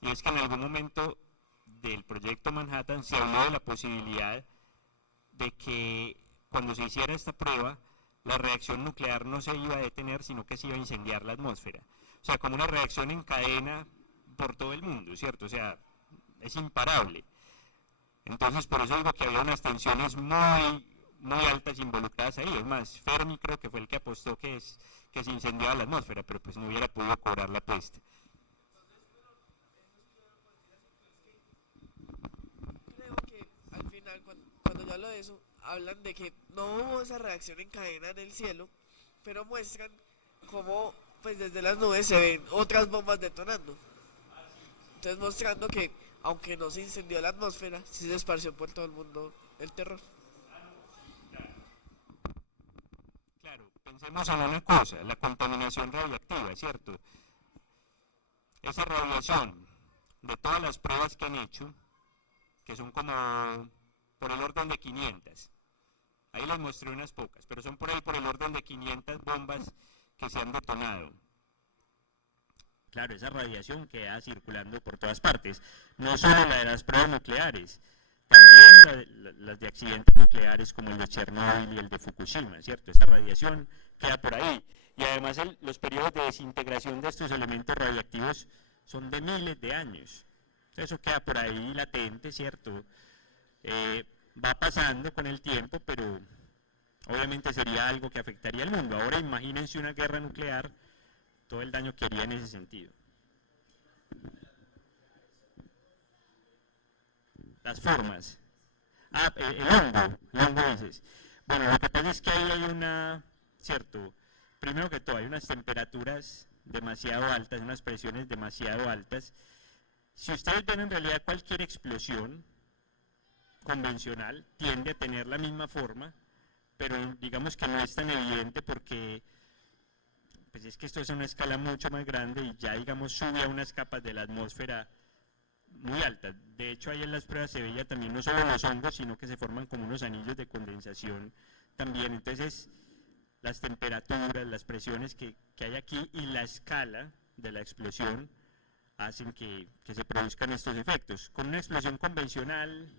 y es que en algún momento del proyecto Manhattan se habló de la posibilidad de que cuando se hiciera esta prueba, la reacción nuclear no se iba a detener, sino que se iba a incendiar la atmósfera. O sea, como una reacción en cadena por todo el mundo, ¿cierto? O sea, es imparable. Entonces, por eso digo que había unas tensiones muy altas involucradas ahí. Es más, Fermi creo que fue el que apostó que se incendiaba la atmósfera, pero pues no hubiera podido cobrar la apuesta. Creo que al final, cuando yo hablo de eso, hablan de que no hubo esa reacción en cadena en el cielo, pero muestran cómo, pues desde las nubes se ven otras bombas detonando. Entonces mostrando que, aunque no se incendió la atmósfera, sí se esparció por todo el mundo el terror. Claro, pensemos en una cosa, la contaminación radiactiva, ¿cierto? Esa radiación, de todas las pruebas que han hecho, que son como por el orden de 500, ahí les mostré unas pocas, pero son por ahí por el orden de 500 bombas que se han detonado. Claro, esa radiación queda circulando por todas partes, no solo la de las pruebas nucleares, también las de accidentes nucleares como el de Chernóbil y el de Fukushima, ¿cierto? Esa radiación queda por ahí. Y además los periodos de desintegración de estos elementos radiactivos son de miles de años. Entonces eso queda por ahí latente, ¿cierto? Va pasando con el tiempo, pero obviamente sería algo que afectaría al mundo. Ahora imagínense una guerra nuclear, todo el daño que haría en ese sentido. Las formas. El hongo dices. Bueno, lo que pasa es que ahí hay cierto, primero que todo, hay unas temperaturas demasiado altas, unas presiones demasiado altas. Si ustedes ven en realidad cualquier explosión convencional tiende a tener la misma forma, pero digamos que no es tan evidente porque pues es que esto es a una escala mucho más grande y ya digamos sube a unas capas de la atmósfera muy altas. De hecho ahí en las pruebas se veía también no solo los hongos, sino que se forman como unos anillos de condensación también. Entonces las temperaturas, las presiones que hay aquí y la escala de la explosión hacen que se produzcan estos efectos. Con una explosión convencional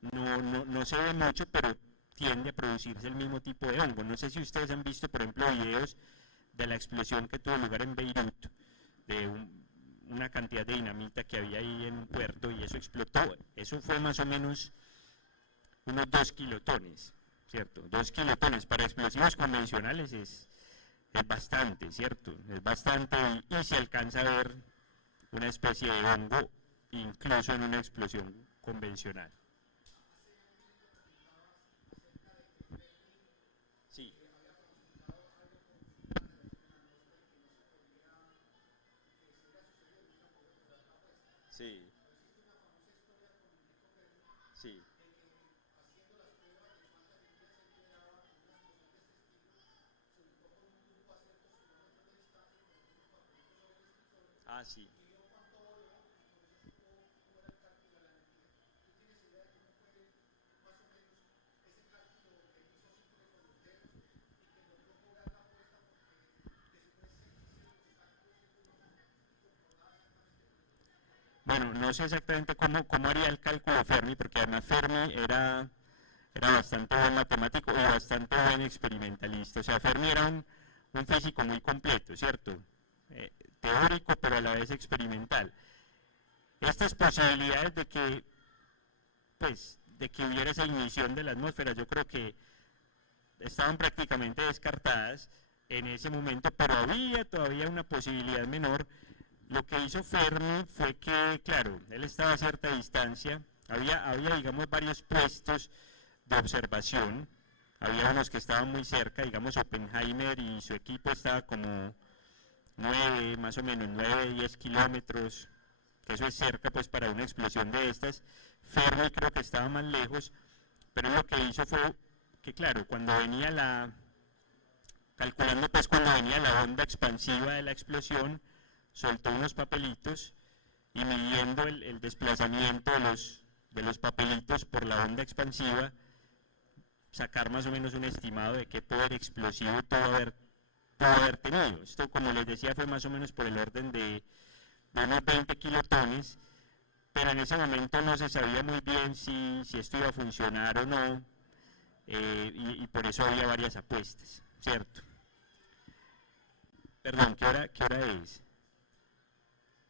no se ve mucho, pero tiende a producirse el mismo tipo de hongo. No sé si ustedes han visto, por ejemplo, videos de la explosión que tuvo lugar en Beirut, de una cantidad de dinamita que había ahí en un puerto y eso explotó. Eso fue más o menos unos 2 kilotones, ¿cierto? 2 kilotones para explosivos convencionales es bastante, ¿cierto? Es bastante y se alcanza a ver una especie de hongo incluso en una explosión convencional. Sí. Sí. Sí. Ah, sí. Bueno, no sé exactamente cómo haría el cálculo Fermi, porque además Fermi era bastante buen matemático y bastante buen experimentalista. O sea, Fermi era un físico muy completo, ¿cierto? Teórico, pero a la vez experimental. Estas posibilidades de que, pues, de que hubiera esa ignición de la atmósfera, yo creo que estaban prácticamente descartadas en ese momento, pero había todavía una posibilidad menor. Lo que hizo Fermi fue que, claro, él estaba a cierta distancia, había digamos, varios puestos de observación, había unos que estaban muy cerca, digamos, Oppenheimer y su equipo estaba como 9, más o menos 9, 10 kilómetros, que eso es cerca pues para una explosión de estas. Fermi creo que estaba más lejos, pero lo que hizo fue que, claro, cuando venía calculando pues cuando venía la onda expansiva de la explosión, soltó unos papelitos y midiendo el desplazamiento de los papelitos por la onda expansiva, sacar más o menos un estimado de qué poder explosivo pudo haber tenido. Esto, como les decía, fue más o menos por el orden de unos 20 kilotones, pero en ese momento no se sabía muy bien si esto iba a funcionar o no, y por eso había varias apuestas, ¿cierto? Perdón, ¿qué hora es?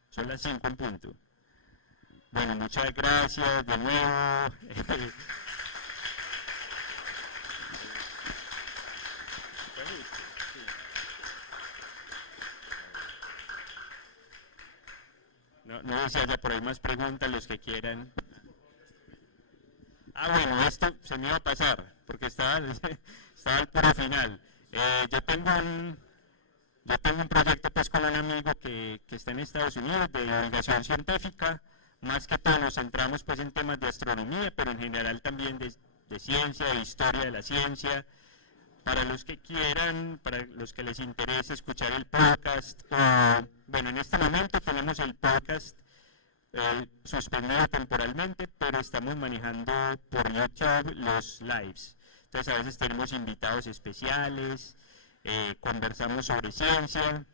Son las 5 en punto. Bueno, muchas gracias de nuevo. No sé si haya por ahí más preguntas, los que quieran. Bueno, esto se me iba a pasar, porque estaba al puro final. Yo tengo un proyecto pues con un amigo que está en Estados Unidos de divulgación científica. Más que todo nos centramos pues en temas de astronomía, pero en general también de ciencia, de historia de la ciencia. Para los que quieran, para los que les interese escuchar el podcast, bueno, en este momento tenemos el podcast suspendido temporalmente, pero estamos manejando por YouTube los lives. Entonces a veces tenemos invitados especiales, conversamos sobre ciencia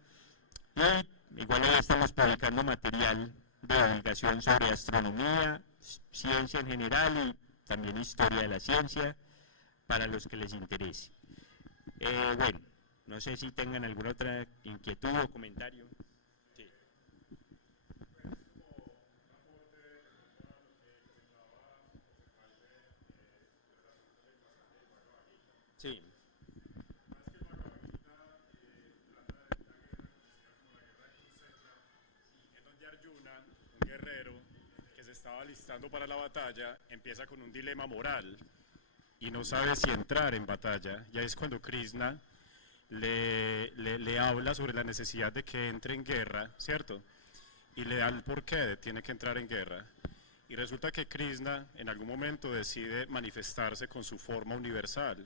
y igual ahí estamos publicando material de divulgación sobre astronomía, ciencia en general y también historia de la ciencia para los que les interese. Bueno, no sé si tengan alguna otra inquietud o comentario. Sí. Sí. Un guerrero que se estaba alistando para la batalla empieza con un dilema moral y no sabe si entrar en batalla. Y ahí es cuando Krishna le habla sobre la necesidad de que entre en guerra, ¿cierto? Y le da el porqué de tiene que entrar en guerra. Y resulta que Krishna en algún momento decide manifestarse con su forma universal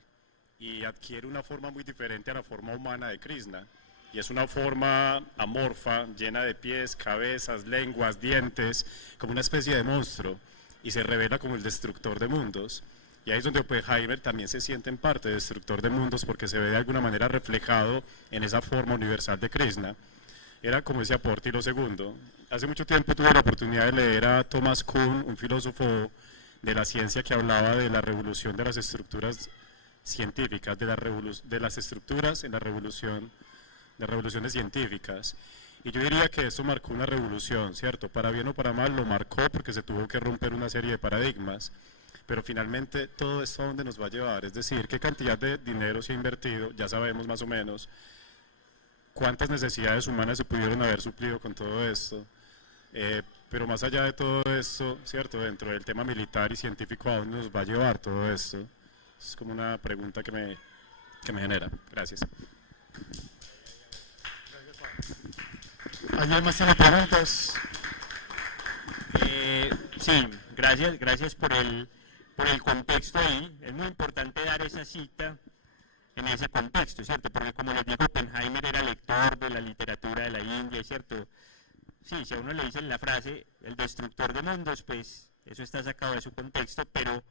y adquiere una forma muy diferente a la forma humana de Krishna. Y es una forma amorfa, llena de pies, cabezas, lenguas, dientes, como una especie de monstruo, y se revela como el destructor de mundos. Y ahí es donde Oppenheimer también se siente en parte destructor de mundos, porque se ve de alguna manera reflejado en esa forma universal de Krishna. Era como ese aporte. Y lo segundo, hace mucho tiempo tuve la oportunidad de leer a Thomas Kuhn, un filósofo de la ciencia que hablaba de la revolución de las estructuras científicas, de las estructuras en la revolución de revoluciones científicas. Y yo diría que eso marcó una revolución, ¿cierto? Para bien o para mal lo marcó porque se tuvo que romper una serie de paradigmas, pero finalmente todo esto a dónde nos va a llevar, es decir, qué cantidad de dinero se ha invertido, ya sabemos más o menos cuántas necesidades humanas se pudieron haber suplido con todo esto, pero más allá de todo esto, ¿cierto? Dentro del tema militar y científico, ¿a dónde nos va a llevar todo esto? Es como una pregunta que me genera. Gracias. ¿Alguien más tiene preguntas? Sí, gracias por el contexto ahí. Es muy importante dar esa cita en ese contexto, ¿cierto? Porque como les digo, Oppenheimer era lector de la literatura de la India, ¿cierto? Sí, si a uno le dicen la frase, el destructor de mundos, pues eso está sacado de su contexto, pero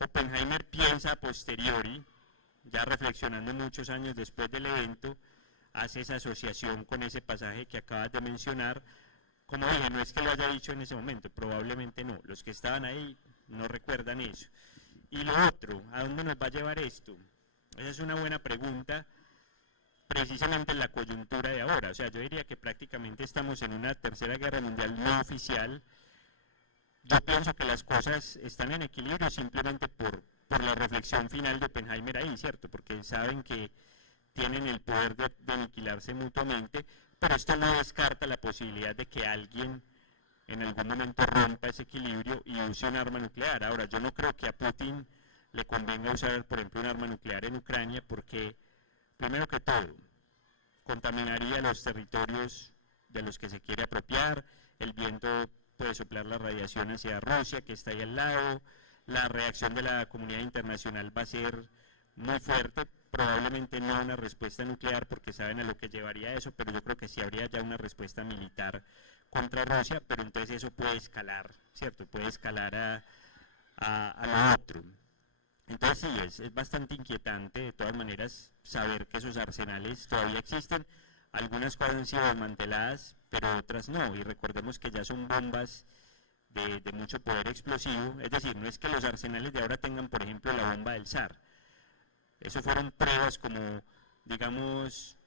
Oppenheimer piensa a posteriori, ya reflexionando muchos años después del evento, hace esa asociación con ese pasaje que acabas de mencionar. Como dije, no es que lo haya dicho en ese momento, probablemente no, los que estaban ahí no recuerdan eso. Y lo otro, ¿a dónde nos va a llevar esto? Esa es una buena pregunta, precisamente en la coyuntura de ahora. O sea, yo diría que prácticamente estamos en una tercera guerra mundial no oficial, yo pienso que las cosas están en equilibrio simplemente por la reflexión final de Oppenheimer ahí, ¿cierto? Porque saben que tienen el poder de aniquilarse mutuamente, pero esto no descarta la posibilidad de que alguien en algún momento rompa ese equilibrio y use un arma nuclear. Ahora, yo no creo que a Putin le convenga usar, por ejemplo, un arma nuclear en Ucrania porque, primero que todo, contaminaría los territorios de los que se quiere apropiar, el viento puede soplar la radiación hacia Rusia, que está ahí al lado, la reacción de la comunidad internacional va a ser muy fuerte, probablemente no una respuesta nuclear porque saben a lo que llevaría eso, pero yo creo que sí habría ya una respuesta militar contra Rusia, pero entonces eso puede escalar, ¿cierto? Puede escalar a lo otro. Entonces sí, es bastante inquietante de todas maneras saber que esos arsenales todavía existen. Algunas cosas han sido desmanteladas, pero otras no, y recordemos que ya son bombas de mucho poder explosivo, es decir, no es que los arsenales de ahora tengan, por ejemplo, la bomba del zar. Eso fueron pruebas como, digamos,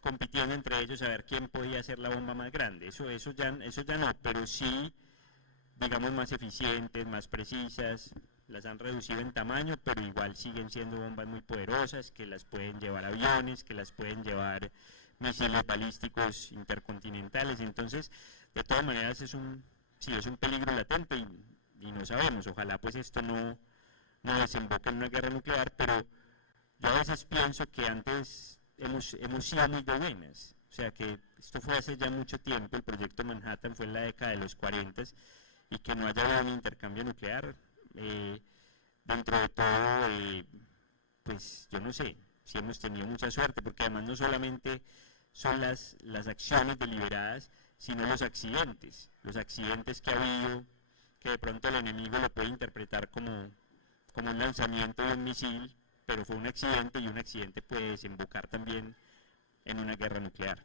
compitiendo entre ellos a ver quién podía hacer la bomba más grande. Eso ya no, pero sí, digamos, más eficientes, más precisas, las han reducido en tamaño, pero igual siguen siendo bombas muy poderosas, que las pueden llevar aviones, que las pueden llevar misiles balísticos intercontinentales. Entonces, de todas maneras, es un peligro latente y no sabemos. Ojalá pues esto no desemboque en una guerra nuclear, pero yo a veces pienso que antes hemos sido muy de buenas. O sea, que esto fue hace ya mucho tiempo, el proyecto Manhattan fue en la década de los 40 y que no haya habido un intercambio nuclear. Dentro de todo, pues yo no sé si hemos tenido mucha suerte, porque además no solamente son las acciones deliberadas, sino los accidentes que ha habido, que de pronto el enemigo lo puede interpretar como un lanzamiento de un misil, pero fue un accidente y un accidente puede desembocar también en una guerra nuclear.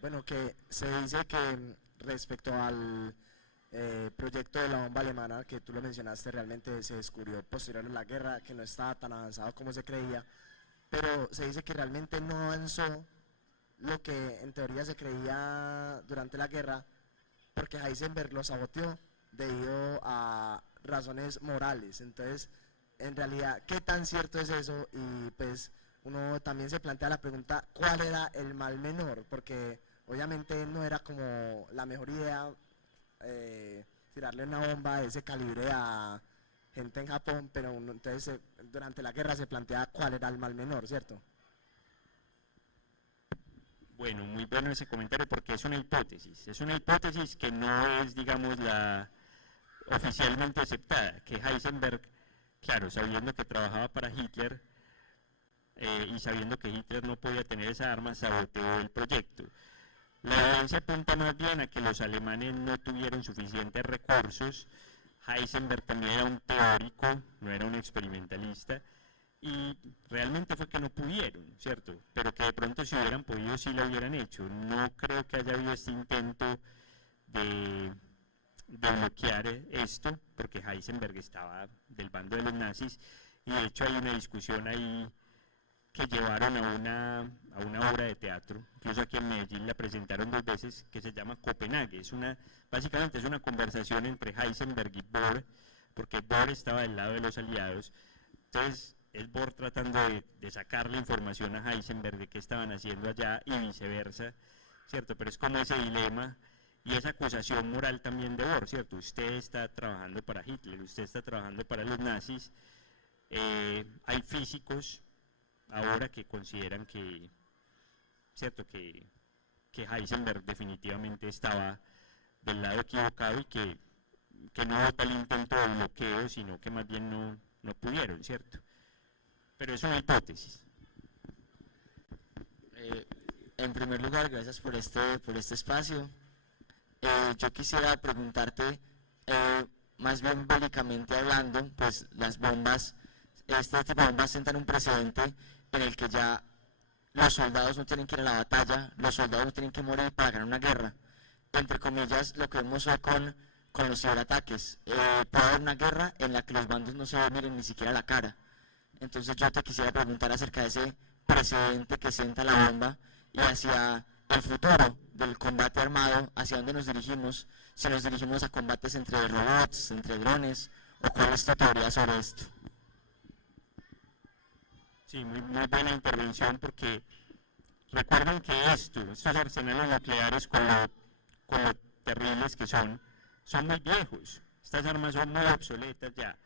Bueno, que se dice que respecto al proyecto de la bomba alemana, que tú lo mencionaste, realmente se descubrió posterior a la guerra, que no estaba tan avanzado como se creía, pero se dice que realmente no avanzó lo que en teoría se creía durante la guerra, porque Heisenberg lo saboteó debido a razones morales. Entonces, en realidad, ¿qué tan cierto es eso? Y pues uno también se plantea la pregunta, ¿cuál era el mal menor? Porque obviamente no era como la mejor idea tirarle una bomba de ese calibre a gente en Japón, pero entonces durante la guerra se plantea cuál era el mal menor, ¿cierto? Bueno, muy bueno ese comentario porque es una hipótesis que no es, digamos, la oficialmente aceptada, que Heisenberg, claro, sabiendo que trabajaba para Hitler y sabiendo que Hitler no podía tener esa arma, saboteó el proyecto. La evidencia apunta más bien a que los alemanes no tuvieron suficientes recursos. Heisenberg también era un teórico, no era un experimentalista, y realmente fue que no pudieron, ¿cierto? Pero que de pronto si hubieran podido, sí lo hubieran hecho. No creo que haya habido este intento de bloquear esto, porque Heisenberg estaba del bando de los nazis, y de hecho hay una discusión ahí que llevaron a una obra de teatro, incluso aquí en Medellín la presentaron 2 veces, que se llama Copenhague. Básicamente es una conversación entre Heisenberg y Bohr, porque Bohr estaba del lado de los aliados. Entonces es Bohr tratando de sacarle información a Heisenberg de qué estaban haciendo allá y viceversa, ¿cierto? Pero es como ese dilema y esa acusación moral también de Bohr, ¿cierto? Usted está trabajando para Hitler, usted está trabajando para los nazis. Hay físicos ahora que consideran que, ¿cierto?, que Heisenberg definitivamente estaba del lado equivocado y que no hubo tal intento de bloqueo, sino que más bien no pudieron, ¿cierto? Pero es una hipótesis. En primer lugar, gracias por este espacio. Yo quisiera preguntarte, más bien bélicamente hablando, pues las bombas, este tipo de bombas sentan un precedente en el que ya los soldados no tienen que ir a la batalla, los soldados no tienen que morir para ganar una guerra. Entre comillas, lo que vemos hoy con los ciberataques. Puede haber una guerra en la que los bandos no se miren ni siquiera la cara. Entonces yo te quisiera preguntar acerca de ese precedente que sienta la bomba y hacia el futuro del combate armado, hacia dónde nos dirigimos, si nos dirigimos a combates entre robots, entre drones, o cuál es tu teoría sobre esto. Sí, muy buena intervención, porque recuerden que estos arsenales nucleares, con lo terribles que son muy viejos. Estas armas son muy obsoletas ya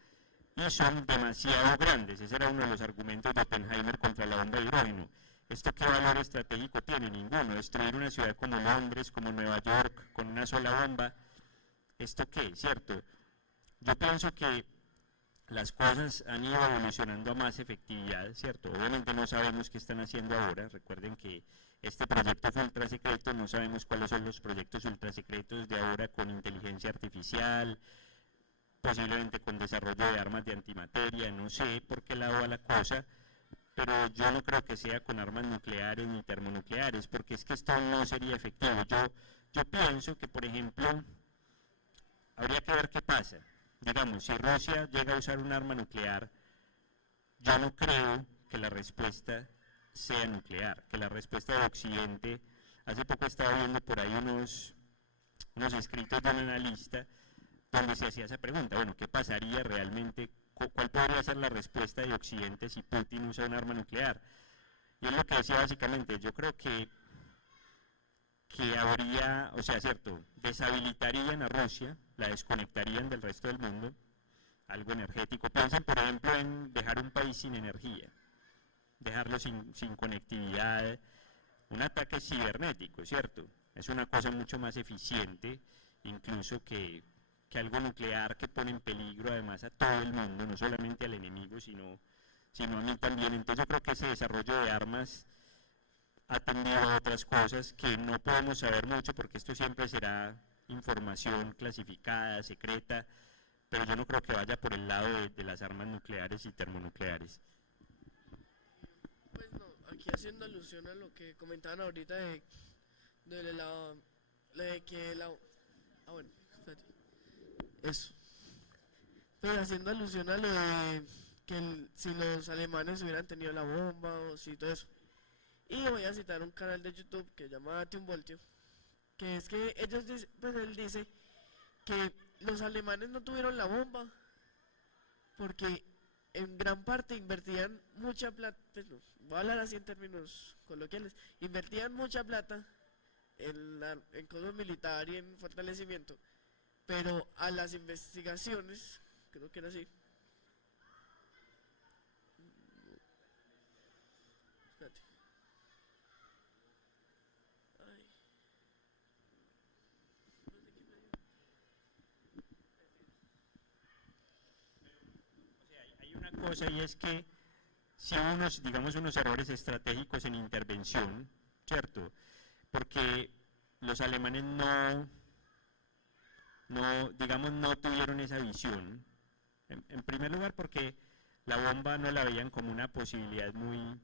y son demasiado grandes. Ese era uno de los argumentos de Oppenheimer contra la bomba de hidrógeno. ¿Esto qué valor estratégico tiene? Ninguno. Destruir una ciudad como Londres, como Nueva York, con una sola bomba, ¿esto qué? ¿Cierto? Yo pienso que las cosas han ido evolucionando a más efectividad, ¿cierto? Obviamente no sabemos qué están haciendo ahora. Recuerden que este proyecto fue ultra secreto, no sabemos cuáles son los proyectos ultra secretos de ahora con inteligencia artificial, posiblemente con desarrollo de armas de antimateria, no sé por qué lado va la cosa, pero yo no creo que sea con armas nucleares ni termonucleares, porque es que esto no sería efectivo. Yo pienso que, por ejemplo, habría que ver qué pasa. Digamos, si Rusia llega a usar un arma nuclear, yo no creo que la respuesta sea nuclear, que la respuesta de Occidente, hace poco estaba viendo por ahí unos escritos de un analista donde se hacía esa pregunta, bueno, ¿qué pasaría realmente? ¿Cuál podría ser la respuesta de Occidente si Putin usa un arma nuclear? Y es lo que decía básicamente, yo creo que habría, o sea, cierto, deshabilitarían a Rusia, la desconectarían del resto del mundo, algo energético. Piensen, por ejemplo, en dejar un país sin energía, dejarlo sin conectividad, un ataque cibernético, ¿cierto? Es una cosa mucho más eficiente, incluso que algo nuclear que pone en peligro además a todo el mundo, no solamente al enemigo, sino a mí también. Entonces yo creo que ese desarrollo de armas ha tendido a otras cosas que no podemos saber mucho, porque esto siempre será información clasificada, secreta, pero yo no creo que vaya por el lado de las armas nucleares y termonucleares. Pues no, aquí haciendo alusión a lo que comentaban ahorita de que la... Ah, bueno, espérate. Eso. Pero haciendo alusión a lo de que si los alemanes hubieran tenido la bomba o si todo eso. Y voy a citar un canal de YouTube que se llama Date un Voltio, que es que ellos dicen, pues él dice que los alemanes no tuvieron la bomba porque en gran parte invertían mucha plata, pues no, voy a hablar así en términos coloquiales, invertían mucha plata en cosas militares y en fortalecimiento, pero a las investigaciones, creo que era así. Espérate. Ay. Hay una cosa, y es que si digamos, unos errores estratégicos en intervención, ¿cierto? Porque los alemanes no tuvieron esa visión. En primer lugar, porque la bomba no la veían como una posibilidad muy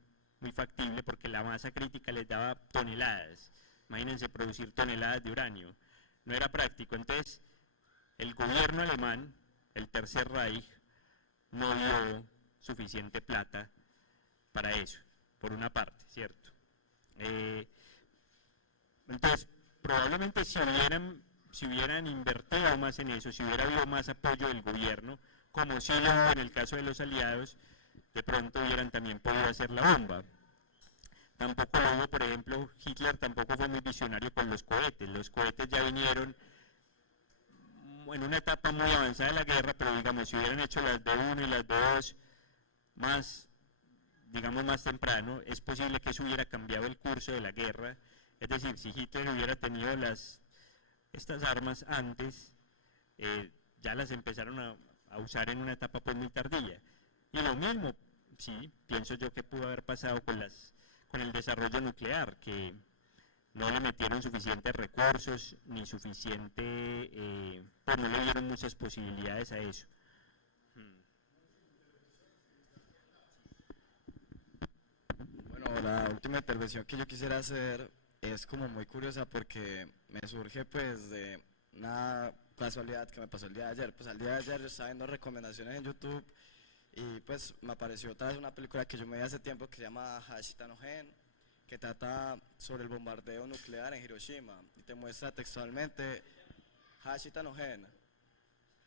factible, porque la masa crítica les daba toneladas. Imagínense producir toneladas de uranio. No era práctico. Entonces, el gobierno alemán, el Tercer Reich, no dio suficiente plata para eso, por una parte, ¿cierto? Entonces, probablemente si hubieran invertido más en eso, si hubiera habido más apoyo del gobierno, como si lo hubo en el caso de los aliados, de pronto hubieran también podido hacer la bomba. Tampoco lo hubo, por ejemplo, Hitler tampoco fue muy visionario con los cohetes ya vinieron en una etapa muy avanzada de la guerra, pero digamos, si hubieran hecho las B1 y las B2 más temprano, es posible que eso hubiera cambiado el curso de la guerra. Es decir, si Hitler hubiera tenido estas armas antes, ya las empezaron a usar en una etapa pues muy tardía. Y lo mismo, sí, pienso yo que pudo haber pasado con el desarrollo nuclear, que no le metieron suficientes recursos, ni pues no le dieron muchas posibilidades a eso. Bueno, la última intervención que yo quisiera hacer es como muy curiosa porque me surge pues de una casualidad que me pasó el día de ayer. Pues al día de ayer yo estaba viendo recomendaciones en YouTube y pues me apareció otra vez una película que yo me vi hace tiempo que se llama Hashitanogen, que trata sobre el bombardeo nuclear en Hiroshima y te muestra textualmente Hashita no Gen,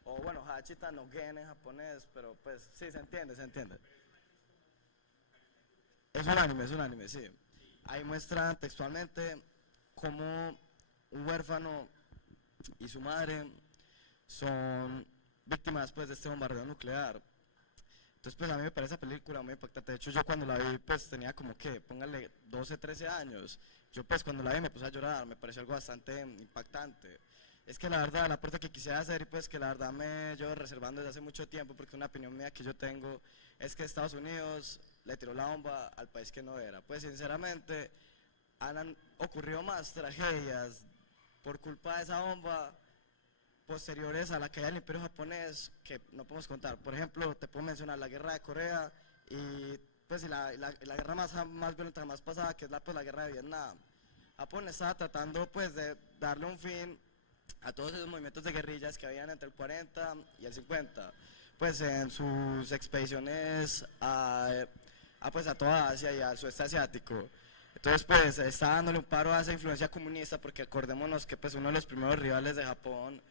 o bueno, Hashita no Gen en japonés, pero pues sí, se entiende, se entiende. Es un anime, sí. Ahí muestra textualmente cómo un huérfano y su madre son víctimas pues de este bombardeo nuclear. Entonces pues a mí me parece esa película muy impactante. De hecho yo cuando la vi pues tenía como que, póngale 12, 13 años. Yo pues cuando la vi me puse a llorar, me pareció algo bastante impactante. Es que la verdad, la parte que quisiera hacer y pues que la verdad me llevo reservando desde hace mucho tiempo, porque una opinión mía que yo tengo es que Estados Unidos le tiró la bomba al país que no era. Pues sinceramente han ocurrido más tragedias por culpa de esa bomba posteriores a la caída del Imperio japonés que no podemos contar. Por ejemplo, te puedo mencionar la guerra de Corea y pues la guerra más violenta jamás pasada, que es pues, la guerra de Vietnam. Japón estaba tratando pues de darle un fin a todos esos movimientos de guerrillas que habían entre el 40 y el 50, pues en sus expediciones pues a toda Asia y al sudeste asiático. Entonces pues está dándole un paro a esa influencia comunista, porque acordémonos que pues uno de los primeros rivales de Japón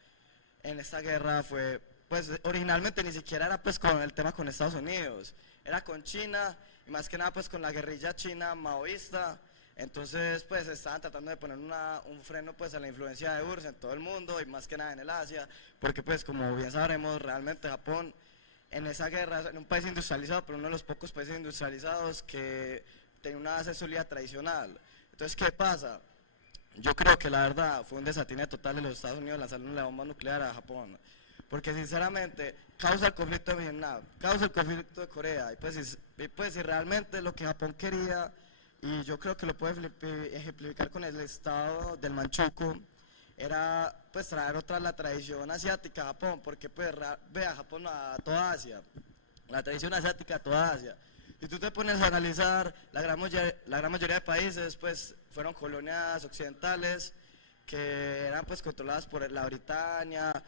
en esta guerra fue, pues originalmente ni siquiera era pues con el tema con Estados Unidos, era con China y más que nada pues con la guerrilla china maoísta. Entonces pues estaban tratando de poner un freno pues a la influencia de URSS en todo el mundo y más que nada en el Asia, porque pues como bien sabremos realmente Japón en esa guerra era un país industrializado, pero uno de los pocos países industrializados que tenía una base sólida tradicional. Entonces ¿qué pasa? Yo creo que la verdad fue un desatine total de los Estados Unidos lanzando la bomba nuclear a Japón, porque sinceramente causa el conflicto de Vietnam, causa el conflicto de Corea, y pues si realmente lo que Japón quería, y yo creo que lo puede ejemplificar con el estado del Manchukuo, era pues traer otra la tradición asiática a Japón, porque pues vea Japón a toda Asia, la tradición asiática a toda Asia. Si tú te pones a analizar, la gran mayoría de países pues fueron colonias occidentales que eran pues controladas por la Britania,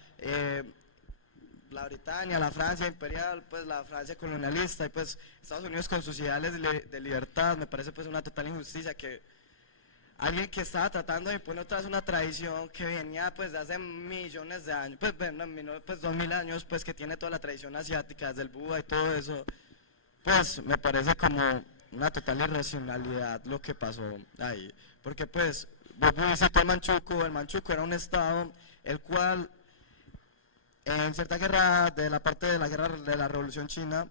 la Francia imperial, pues la Francia colonialista, y pues Estados Unidos con sus ideales de libertad. Me parece pues una total injusticia que alguien que estaba tratando de imponer otra vez una tradición que venía pues de hace millones de años, pues 2000 años, pues que tiene toda la tradición asiática, desde el Buda y todo eso, pues me parece como una total irracionalidad lo que pasó ahí, porque pues vos visité el Manchukuo era un estado el cual en cierta guerra de la parte de la guerra de la Revolución China,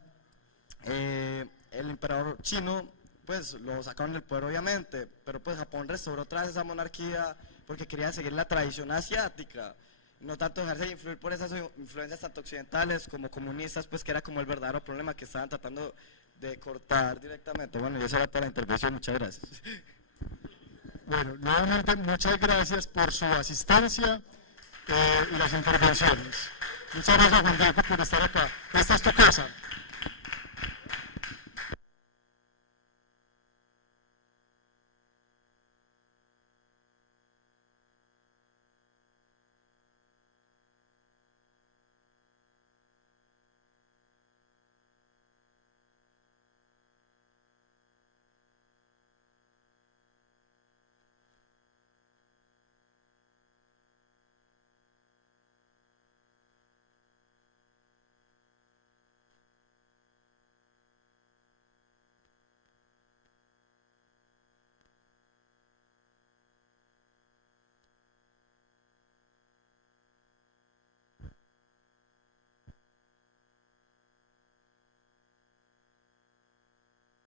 el emperador chino pues lo sacaron del poder obviamente, pero pues Japón restauró otra vez esa monarquía porque quería seguir la tradición asiática, no tanto dejarse influir por esas influencias tanto occidentales como comunistas, pues que era como el verdadero problema que estaban tratando de cortar directamente. Bueno, y esa era toda la intervención, muchas gracias. Bueno, nuevamente muchas gracias por su asistencia y las intervenciones. Muchas gracias, Juan Diego, por estar acá. Esta es tu casa.